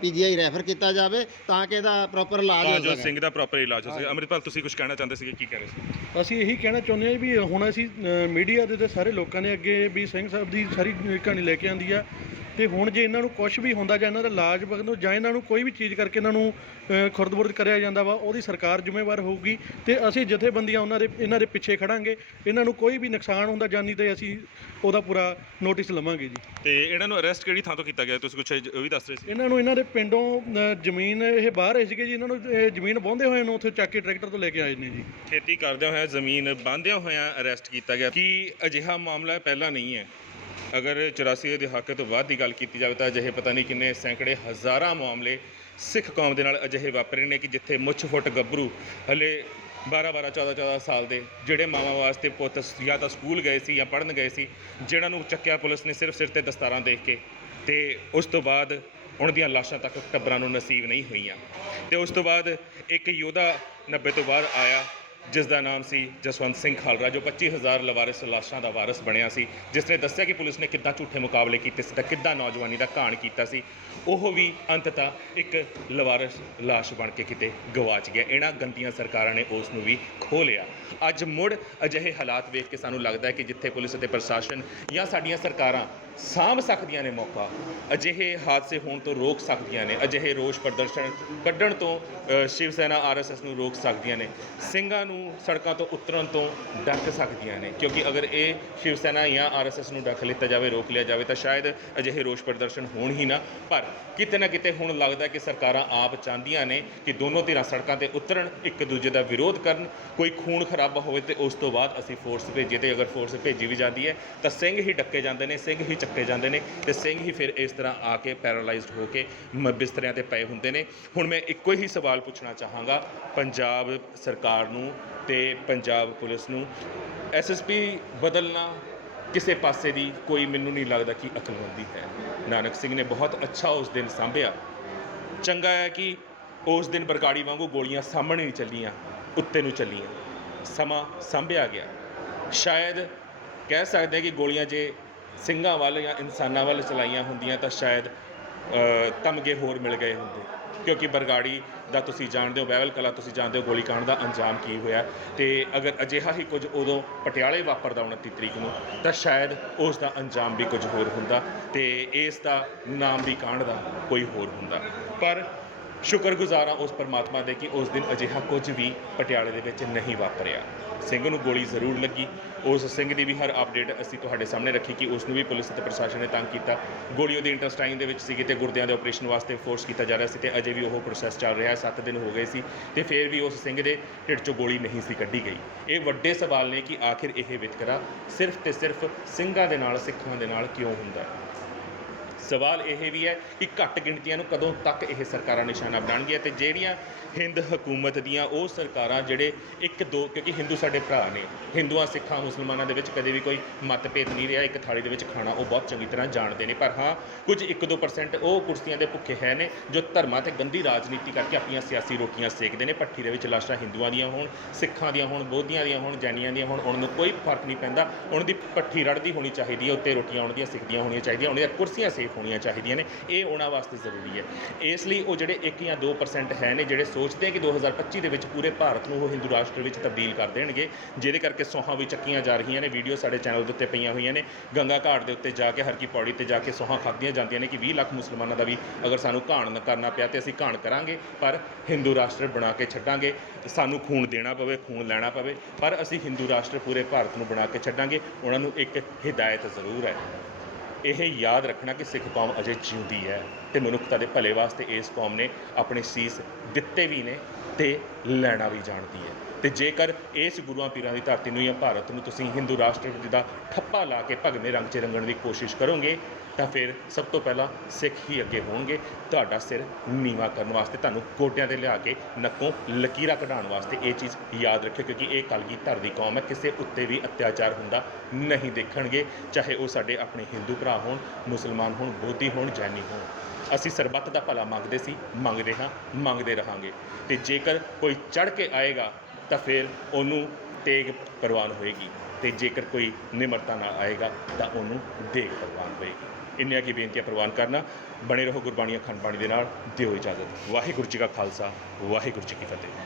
ਪੀਜੀਆਈ ਰੈਫਰ ਕੀਤਾ ਜਾਵੇ ਤਾਂ ਕਿ ਇਹਦਾ ਪ੍ਰੋਪਰ ਇਲਾਜ ਹੋ ਜੋ ਸਕੇ। ਸਿੰਘ ਦਾ ਪ੍ਰੋਪਰ ਇਲਾਜ ਹੋ ਸਕੇ। ਅੰਮ੍ਰਿਤਪਾਲ ਤੁਸੀਂ ਕੁਝ ਕਹਿਣਾ ਚਾਹੁੰਦੇ ਸੀਗੇ, ਕੀ ਕਹਿ ਰਹੇ ਸੀ? ਅਸੀਂ ਇਹੀ ਕਹਿਣਾ ਚਾਹੁੰਦੇ ਹਾਂ ਵੀ ਹੁਣ ਅਸੀਂ ਮੀਡੀਆ ਦੇ ਤੇ ਸਾਰੇ ਲੋਕਾਂ ਨੇ ਅੱਗੇ ਵੀ ਸਿੰਘ ਸਾਹਿਬ ਦੀ ਸਾਰੀ ਕਹਾਣੀ ਲੈ ਕੇ ਆਂਦੀ ਆ, ਤੇ ਹੁਣ ਜੇ ਇਹਨਾਂ ਨੂੰ ਕੁਝ ਵੀ ਹੁੰਦਾ ਜਾਂ ਇਹਨਾਂ ਦਾ ਇਲਾਜ ਵਗੈਰਾ ਜਾਂ ਇਹਨਾਂ ਨੂੰ ਕੋਈ ਵੀ ਚੀਜ਼ ਕਰਕੇ ਇਹਨਾਂ ਨੂੰ ਖੁਰਦ-ਬੁਰਦ ਕਰਿਆ ਜਾਂਦਾ ਵਾ, ਉਹਦੀ ਸਰਕਾਰ ਜ਼ਿੰਮੇਵਾਰ ਹੋਊਗੀ। ਤੇ ਅਸੀਂ ਜਥੇਬੰਦੀਆਂ ਇਹਨਾਂ ਦੇ ਪਿੱਛੇ ਖੜਾਂਗੇ। ਇਹਨਾਂ ਨੂੰ ਕੋਈ ਵੀ ਨੁਕਸਾਨ ਹੁੰਦਾ ਜਾਨੀ ਤੇ ਅਸੀਂ ਉਹਦਾ ਪੂਰਾ ਨੋਟਿਸ ਲਵਾਂਗੇ ਜੀ। ਤੇ ਇਹਨਾਂ ਨੂੰ ਅਰੈਸਟ ਕਿਹੜੀ ਥਾਂ ਤੋਂ ਕੀਤਾ ਗਿਆ, ਤੁਸੀਂ ਕੁਝ ਉਹ ਵੀ ਦੱਸ ਰਹੇ ਸੀ? ਇਹਨਾਂ ਦੇ ਪਿੰਡੋਂ ਜ਼ਮੀਨ ਇਹ ਬਾਹਰ ਹੈ ਸੀਗੇ ਜੀ, ਇਹਨਾਂ ਨੂੰ ਜ਼ਮੀਨ ਵਾਹੁੰਦੇ ਹੋਏ ਨੂੰ ਉੱਥੇ ਚੱਕ ਕੇ ਟਰੈਕਟਰ ਤੋਂ ਲੈ ਕੇ ਆਏ ਨੇ ਜੀ। ਖੇਤੀ ਕਰਦਿਆਂ ਹੋਇਆ ਜ਼ਮੀਨ ਬਾਂਧਿਆਂ ਹੋਇਆਂ ਅਰੈਸਟ ਕੀਤਾ ਗਿਆ। ਕੀ ਅਜਿਹਾ ਮਾਮਲਾ ਪਹਿਲਾਂ ਨਹੀਂ ਹੈ? ਅਗਰ 84 ਦੇ ਦਹਾਕੇ ਤੋਂ ਬਾਅਦ ਦੀ ਗੱਲ ਕੀਤੀ ਜਾਵੇ ਤਾਂ ਅਜਿਹੇ ਪਤਾ ਨਹੀਂ ਕਿੰਨੇ ਸੈਂਕੜੇ ਹਜ਼ਾਰਾਂ ਮਾਮਲੇ ਸਿੱਖ ਕੌਮ ਦੇ ਨਾਲ ਅਜਿਹੇ ਵਾਪਰੇ ਨੇ ਕਿ ਜਿੱਥੇ ਮੁੱਛ ਫੁੱਟ ਗੱਭਰੂ ਹਲੇ 12-12 14-14 ਸਾਲ ਦੇ ਜਿਹੜੇ ਮਾਵਾਂ ਵਾਸਤੇ ਪੁੱਤ ਜਾਂ ਤਾਂ ਸਕੂਲ ਗਏ ਸੀ ਜਾਂ ਪੜ੍ਹਨ ਗਏ ਸੀ, ਜਿਹਨਾਂ ਨੂੰ ਚੱਕਿਆ ਪੁਲਿਸ ਨੇ ਸਿਰਫ ਸਿਰ ਤੇ ਦਸਤਾਰਾਂ ਦੇਖ ਕੇ, ਤੇ ਉਸ ਤੋਂ ਬਾਅਦ ਉਹਨਾਂ ਦੀਆਂ ਲਾਸ਼ਾਂ ਤੱਕ ਟੱਬਰਾਂ ਨੂੰ ਨਸੀਬ ਨਹੀਂ ਹੋਈਆਂ। ਤੇ ਉਸ ਤੋਂ ਬਾਅਦ ਇੱਕ ਯੋਧਾ 90 ਤੋਂ ਬਾਅਦ ਆਇਆ ਜਿਸ ਦਾ ਨਾਮ ਸੀ ਜਸਵੰਤ ਸਿੰਘ ਖਾਲੜਾ, ਜੋ 25,000 ਲਵਾਰਿਸ ਲਾਸ਼ਾਂ ਦਾ ਵਾਰਿਸ ਬਣਿਆ ਸੀ, ਜਿਸ ਨੇ ਦੱਸਿਆ ਕਿ ਪੁਲਿਸ ਨੇ ਕਿੱਦਾਂ ਝੂਠੇ ਮੁਕਾਬਲੇ ਕੀਤੇ ਸੀ ਤਾਂ ਕਿੱਦਾਂ ਨੌਜਵਾਨੀ ਦਾ ਘਾਣ ਕੀਤਾ ਸੀ। ਉਹ ਵੀ ਅੰਤਤಃ ਇੱਕ ਲਵਾਰਿਸ ਲਾਸ਼ ਬਣ ਕੇ ਕਿਤੇ ਗਵਾਚ ਗਿਆ। ਇਹਨਾਂ ਗੰਦੀਆਂ ਸਰਕਾਰਾਂ ਨੇ ਉਸ ਨੂੰ ਵੀ ਖੋਹ ਲਿਆ। ਅੱਜ ਮੁੜ ਅਜਿਹੇ ਹਾਲਾਤ ਵੇਖ ਕੇ ਸਾਨੂੰ ਲੱਗਦਾ ਹੈ ਕਿ ਜਿੱਥੇ ਪੁਲਿਸ ਅਤੇ ਪ੍ਰਸ਼ਾਸਨ ਜਾਂ ਸਾਡੀਆਂ ਸਰਕਾਰਾਂ ਸਾਂਭ ਸਕਦੀਆਂ ਨੇ ਮੌਕਾ, ਅਜਿਹੇ ਹਾਦਸੇ ਹੋਣ ਤੋਂ ਰੋਕ ਸਕਦੀਆਂ ਨੇ, ਅਜਿਹੇ ਰੋਸ ਪ੍ਰਦਰਸ਼ਨ ਕੱਢਣ ਤੋਂ ਸ਼ਿਵ ਸੈਨਾ ਆਰਐਸਐਸ ਨੂੰ ਰੋਕ ਸਕਦੀਆਂ ਨੇ, ਸਿੰਘਾਂ ਨੂੰ ਸੜਕਾਂ ਤੋਂ ਉਤਰਨ ਤੋਂ ਡੱਕ ਸਕਦੀਆਂ ਨੇ। ਕਿਉਂਕਿ ਅਗਰ ਇਹ ਸ਼ਿਵ ਸੈਨਾ ਜਾਂ ਆਰਐਸਐਸ ਨੂੰ ਡੱਕ ਲਿੱਤਾ ਜਾਵੇ, ਰੋਕ ਲਿਆ ਜਾਵੇ, ਤਾਂ ਸ਼ਾਇਦ ਅਜਿਹੇ ਰੋਸ ਪ੍ਰਦਰਸ਼ਨ ਹੋਣ ਹੀ ਨਾ। ਪਰ ਕਿਤੇ ਨਾ ਕਿਤੇ ਹੁਣ ਲੱਗਦਾ ਕਿ ਸਰਕਾਰਾਂ ਆਪ ਚਾਹੁੰਦੀਆਂ ਨੇ ਕਿ ਦੋਨੋਂ ਧਿਰਾਂ ਸੜਕਾਂ ਤੇ ਉਤਰਨ, ਇੱਕ ਦੂਜੇ ਦਾ ਵਿਰੋਧ ਕਰਨ, ਕੋਈ ਖੂਨ ਖਰਾਬਾ ਹੋਵੇ ਤੇ ਉਸ ਤੋਂ ਬਾਅਦ ਅਸੀਂ ਫੋਰਸ ਭੇਜੀਏ। ਤੇ ਅਗਰ ਫੋਰਸ ਭੇਜੀ ਵੀ ਜਾਂਦੀ ਹੈ ਤਾਂ ਸਿੰਘ ਹੀ ਡੱਕੇ ਜਾਂਦੇ ਨੇ, ਸਿੰਘ ਹੀ ਚੱਕੇ ਜਾਂਦੇ ਨੇ ਤੇ ਸਿੰਘ ਹੀ ਫਿਰ ਇਸ ਤਰ੍ਹਾਂ ਆ ਕੇ ਪੈਰਾਲਾਈਜ਼ਡ ਹੋ ਕੇ ਬਿਸਤਰਿਆਂ ਤੇ ਪਏ ਹੁੰਦੇ ਨੇ। ਹੁਣ ਮੈਂ ਇੱਕੋ ਹੀ ਸਵਾਲ ਪੁੱਛਣਾ ਚਾਹਾਂਗਾ ਪੰਜਾਬ ਸਰਕਾਰ ਨੂੰ ਤੇ ਪੰਜਾਬ ਪੁਲਿਸ ਨੂੰ, SSP ਬਦਲਣਾ ਕਿਸੇ ਪਾਸੇ ਦੀ ਕੋਈ ਮੈਨੂੰ ਨਹੀਂ ਲੱਗਦਾ ਕਿ ਅਕਲਮੰਦੀ ਹੈ। ਨਾਨਕ ਸਿੰਘ ਨੇ ਬਹੁਤ ਅੱਛਾ ਉਸ ਦਿਨ ਸਾਂਭਿਆ। ਚੰਗਾ ਹੈ ਕਿ ਉਸ ਦਿਨ ਬਰਗਾੜੀ ਵਾਂਗੂ ਗੋਲੀਆਂ ਸਾਹਮਣੇ ਨਹੀਂ ਚੱਲੀਆਂ, ਉੱਤੇ ਨੂੰ ਚੱਲੀਆਂ, ਸਮਾਂ ਸਾਂਭਿਆ ਗਿਆ। ਸ਼ਾਇਦ ਕਹਿ ਸਕਦੇ ਹਾਂ ਕਿ ਗੋਲੀਆਂ ਜੇ ਸਿੰਘਾਂ ਵੱਲ ਜਾਂ ਇਨਸਾਨਾਂ ਵੱਲ ਚਲਾਈਆਂ ਹੁੰਦੀਆਂ ਤਾਂ ਸ਼ਾਇਦ ਤਮਗੇ ਹੋਰ ਮਿਲ ਗਏ ਹੁੰਦੇ, ਕਿਉਂਕਿ ਬਰਗਾੜੀ ਦਾ ਤੁਸੀਂ ਜਾਣਦੇ ਹੋ, ਬਹਿਬਲ ਕਲਾਂ ਤੁਸੀਂ ਜਾਣਦੇ ਹੋ ਗੋਲੀ ਕਾਂਡ ਦਾ ਅੰਜਾਮ ਕੀ ਹੋਇਆ। ਤੇ ਅਗਰ ਅਜਿਹਾ ਹੀ ਕੁਝ ਉਦੋਂ ਪਟਿਆਲੇ ਵਾਪਰਦਾ 29 ਤਰੀਕ ਨੂੰ ਤਾਂ ਸ਼ਾਇਦ ਉਸ ਦਾ ਅੰਜਾਮ ਵੀ ਕੁਝ ਹੋਰ ਹੁੰਦਾ ਤੇ ਇਸ ਦਾ ਨਾਮ ਵੀ ਕਾਂਡ ਦਾ ਕੋਈ ਹੋਰ ਹੁੰਦਾ। ਪਰ ਸ਼ੁਕਰਗੁਜ਼ਾਰ ਹਾਂ ਉਸ ਪਰਮਾਤਮਾ ਦੇ ਕਿ ਉਸ ਦਿਨ ਅਜਿਹਾ ਕੁਝ ਵੀ ਪਟਿਆਲੇ ਦੇ ਵਿੱਚ ਨਹੀਂ ਵਾਪਰਿਆ। ਸਿੰਘ ਨੂੰ ਗੋਲੀ ਜ਼ਰੂਰ ਲੱਗੀ। ਉਸ ਸਿੰਘ ਦੀ ਵੀ ਹਰ ਅਪਡੇਟ ਅਸੀਂ ਤੁਹਾਡੇ ਸਾਹਮਣੇ ਰੱਖੀ ਕਿ ਉਸ ਨੂੰ ਵੀ ਪੁਲਿਸ ਅਤੇ ਪ੍ਰਸ਼ਾਸਨ ਨੇ ਤੰਗ ਕੀਤਾ। ਗੋਲੀ ਉਹਦੀ ਇੰਟੈਸਟਾਈਨ ਦੇ ਵਿੱਚ ਸੀਗੀ ਤੇ ਗੁਰਦਿਆਂ ਦੇ ਆਪਰੇਸ਼ਨ ਵਾਸਤੇ ਫੋਰਸ ਕੀਤਾ ਜਾ ਰਿਹਾ ਸੀ ਤੇ ਅਜੇ ਵੀ ਉਹ ਪ੍ਰੋਸੈਸ ਚੱਲ ਰਿਹਾ। 7 ਦਿਨ ਹੋ ਗਏ ਸੀ ਤੇ ਫਿਰ ਵੀ ਉਸ ਸਿੰਘ ਦੇ ਢਿੱਡ 'ਚੋਂ ਗੋਲੀ ਨਹੀਂ ਸੀ ਕੱਢੀ ਗਈ। ਇਹ ਵੱਡੇ ਸਵਾਲ ਨੇ ਕਿ ਆਖਿਰ ਇਹ ਵਿਤਕਰਾ ਸਿਰਫ ਤੇ ਸਿਰਫ ਸਿੰਘਾਂ ਦੇ ਨਾਲ, ਸਿੱਖਾਂ ਦੇ ਨਾਲ ਕਿਉਂ ਹੁੰਦਾ ਹੈ। ਸਵਾਲ ਇਹ ਵੀ ਹੈ ਕਿ ਘੱਟ ਗਿਣਤੀਆਂ ਨੂੰ ਕਦੋਂ ਤੱਕ ਇਹ ਸਰਕਾਰਾਂ ਨਿਸ਼ਾਨਾ ਬਣਾਉਣਗੀਆਂ ਤੇ ਜਿਹੜੀਆਂ ਹਿੰਦ ਹਕੂਮਤ ਦੀਆਂ ਉਹ ਸਰਕਾਰਾਂ ਜਿਹੜੇ ਇੱਕ ਦੋ, ਕਿਉਂਕਿ ਹਿੰਦੂ ਸਾਡੇ ਭਰਾ ਨੇ, ਹਿੰਦੂਆਂ ਸਿੱਖਾਂ ਮੁਸਲਮਾਨਾਂ ਦੇ ਵਿੱਚ ਕਦੇ ਵੀ ਕੋਈ ਮਤਭੇਦ ਨਹੀਂ ਰਿਹਾ। ਇੱਕ ਥਾਲੀ ਦੇ ਵਿੱਚ ਖਾਣਾ ਉਹ ਬਹੁਤ ਚੰਗੀ ਤਰ੍ਹਾਂ ਜਾਣਦੇ ਨੇ। ਪਰ ਹਾਂ, ਕੁਝ 1-2% ਉਹ ਕੁਰਸੀਆਂ ਦੇ ਭੁੱਖੇ ਹੈ ਨੇ ਜੋ ਧਰਮਾਂ ਤੇ ਗੰਦੀ ਰਾਜਨੀਤੀ ਕਰਕੇ ਆਪਣੀਆਂ ਸਿਆਸੀ ਰੋਟੀਆਂ ਸੇਕਦੇ ਨੇ। ਭੱਠੀ ਦੇ ਵਿੱਚ ਲਾਸ਼ਾਂ ਹਿੰਦੂਆਂ ਦੀਆਂ ਹੋਣ, ਸਿੱਖਾਂ ਦੀਆਂ ਹੋਣ, ਬੋਧੀਆਂ ਦੀਆਂ ਹੋਣ, ਜੈਨੀਆਂ ਦੀਆਂ ਹੋਣ, ਉਹਨਾਂ ਨੂੰ ਕੋਈ ਫਰਕ ਨਹੀਂ ਪੈਂਦਾ। ਉਹਨਾਂ ਦੀ ਭੱਠੀ ਰੜਦੀ ਹੋਣੀ ਚਾਹੀਦੀ ਹੈ, ਉੱਤੇ ਰੋਟੀਆਂ ਉਹਨਾਂ ਦੀਆਂ ਸਿੱਕਦੀਆਂ ਹੋਣੀਆਂ ਚਾਹੀਦੀਆਂ, ਉਹਨਾਂ ਦੀਆਂ ਕੁਰਸੀਆਂ ਸੇਫ ਹੋਣੀਆਂ ਚਾਹੀਦੀਆਂ ਨੇ। ਇਹ ਉਹਨਾਂ ਵਾਸਤੇ ਜ਼ਰੂਰੀ ਹੈ। ਇਸ ਲਈ ਉਹ ਜਿਹੜੇ 1 ਜਾਂ 2% ਹੈ ਨੇ ਜਿਹੜੇ ਸੋਚਦੇ ਆ ਕਿ 2025 ਦੇ ਵਿੱਚ ਪੂਰੇ ਭਾਰਤ ਨੂੰ ਉਹ ਹਿੰਦੂ ਰਾਸ਼ਟਰ ਵਿੱਚ ਤਬਦੀਲ ਕਰ ਦੇਣਗੇ, ਜਿਹਦੇ ਕਰਕੇ ਸੌਹਾਂ ਵੀ ਚੱਕੀਆਂ ਜਾ ਰਹੀਆਂ ਨੇ। ਵੀਡੀਓ ਸਾਡੇ ਚੈਨਲ ਦੇ ਉੱਤੇ ਪਈਆਂ ਹੋਈਆਂ ਨੇ। ਗੰਗਾ ਘਾਟ ਦੇ ਉੱਤੇ ਜਾ ਕੇ, ਹਰ ਕੀ ਪੌੜੀ ਤੇ ਜਾ ਕੇ ਸੌਹਾਂ ਖਾਧੀਆਂ ਜਾਂਦੀਆਂ ਨੇ ਕਿ 20 ਲੱਖ ਮੁਸਲਮਾਨਾਂ ਦਾ ਵੀ ਅਗਰ ਸਾਨੂੰ ਘਾਣ ਕਰਨਾ ਪਿਆ ਤੇ ਅਸੀਂ ਘਾਣ ਕਰਾਂਗੇ, ਪਰ ਹਿੰਦੂ ਰਾਸ਼ਟਰ ਬਣਾ ਕੇ ਛੱਡਾਂਗੇ। ਸਾਨੂੰ ਖੂਨ ਦੇਣਾ ਪਵੇ, ਖੂਨ ਲੈਣਾ ਪਵੇ, ਪਰ ਅਸੀਂ ਹਿੰਦੂ ਰਾਸ਼ਟਰ ਪੂਰੇ ਭਾਰਤ ਨੂੰ ਬਣਾ ਕੇ ਛੱਡਾਂਗੇ। ਉਹਨਾਂ ਨੂੰ ਇੱਕ ਹਿਦਾਇਤ ਜ਼ਰੂਰ ਹੈ, ਇਹ ਯਾਦ ਰੱਖਣਾ ਕਿ ਸਿੱਖ ਕੌਮ ਅਜੇ ਜਿਉਂਦੀ ਹੈ ਤੇ ਮਨੁੱਖਤਾ ਦੇ ਭਲੇ ਵਾਸਤੇ ਇਸ ਕੌਮ ਨੇ ਆਪਣੇ ਸੀਸ ਦਿੱਤੇ ਵੀ ਨੇ ਤੇ ਲੈਣਾ ਵੀ ਜਾਣਦੀ ਹੈ। ਤੇ ਜੇਕਰ ਇਸ ਗੁਰੂਆਂ ਪੀਰਾਂ ਦੀ ਧਰਤੀ ਨੂੰ ਜਾਂ ਭਾਰਤ ਨੂੰ ਤੁਸੀਂ ਹਿੰਦੂ ਰਾਸ਼ਟਰ ਦਾ ਠੱਪਾ ਲਾ ਕੇ ਭਗਵੇਂ ਰੰਗ 'ਚ ਰੰਗਣ ਦੀ ਕੋਸ਼ਿਸ਼ ਕਰੋਗੇ ਤਾਂ ਫਿਰ ਸਭ ਤੋਂ ਪਹਿਲਾਂ ਸਿੱਖ ਹੀ ਅੱਗੇ ਹੋਣਗੇ ਤੁਹਾਡਾ ਸਿਰ ਨੀਵਾਂ ਕਰਨ ਵਾਸਤੇ, ਤੁਹਾਨੂੰ ਗੋਡਿਆਂ 'ਤੇ ਲਿਆ ਕੇ ਨੱਕੋਂ ਲਕੀਰਾਂ ਕਢਾਉਣ ਵਾਸਤੇ। ਇਹ ਚੀਜ਼ ਯਾਦ ਰੱਖਿਓ, ਕਿਉਂਕਿ ਇਹ ਕਲਗੀਧਰ ਦੀ ਕੌਮ ਹੈ। ਕਿਸੇ ਉੱਤੇ ਵੀ ਅਤਿਆਚਾਰ ਹੁੰਦਾ ਨਹੀਂ ਦੇਖਣਗੇ, ਚਾਹੇ ਉਹ ਸਾਡੇ ਆਪਣੇ ਹਿੰਦੂ ਭਰਾ ਹੋਣ, ਮੁਸਲਮਾਨ ਹੋਣ, ਬੋਧੀ ਹੋਣ, ਜੈਨੀ ਹੋਣ। ਅਸੀਂ ਸਰਬੱਤ ਦਾ ਭਲਾ ਮੰਗਦੇ ਸੀ, ਮੰਗਦੇ ਹਾਂ, ਮੰਗਦੇ ਰਹਾਂਗੇ। ਤੇ ਜੇਕਰ ਕੋਈ ਚੜ੍ਹ ਕੇ ਆਏਗਾ ਤਾਂ ਫਿਰ ਉਹਨੂੰ ਤੇਗ ਪ੍ਰਵਾਨ ਹੋਏਗੀ, ਤੇ ਜੇਕਰ ਕੋਈ ਨਿਮਰਤਾ ਨਾਲ ਆਏਗਾ ਤਾਂ ਉਹਨੂੰ ਦੇਗ ਪ੍ਰਵਾਨ ਹੋਏਗੀ। ਇੰਨੀਆਂ ਕੀ ਬੇਨਤੀਆਂ ਪ੍ਰਵਾਨ ਕਰਨਾ। ਬਣੇ ਰਹੋ ਗੁਰਬਾਣੀ ਅਖੰਡ ਬਾਣੀ ਦੇ ਨਾਲ। ਦਿਓ ਇਜਾਜ਼ਤ। ਵਾਹਿਗੁਰੂ ਜੀ ਕਾ ਖਾਲਸਾ, ਵਾਹਿਗੁਰੂ ਜੀ ਕੀ ਫਤਿਹ।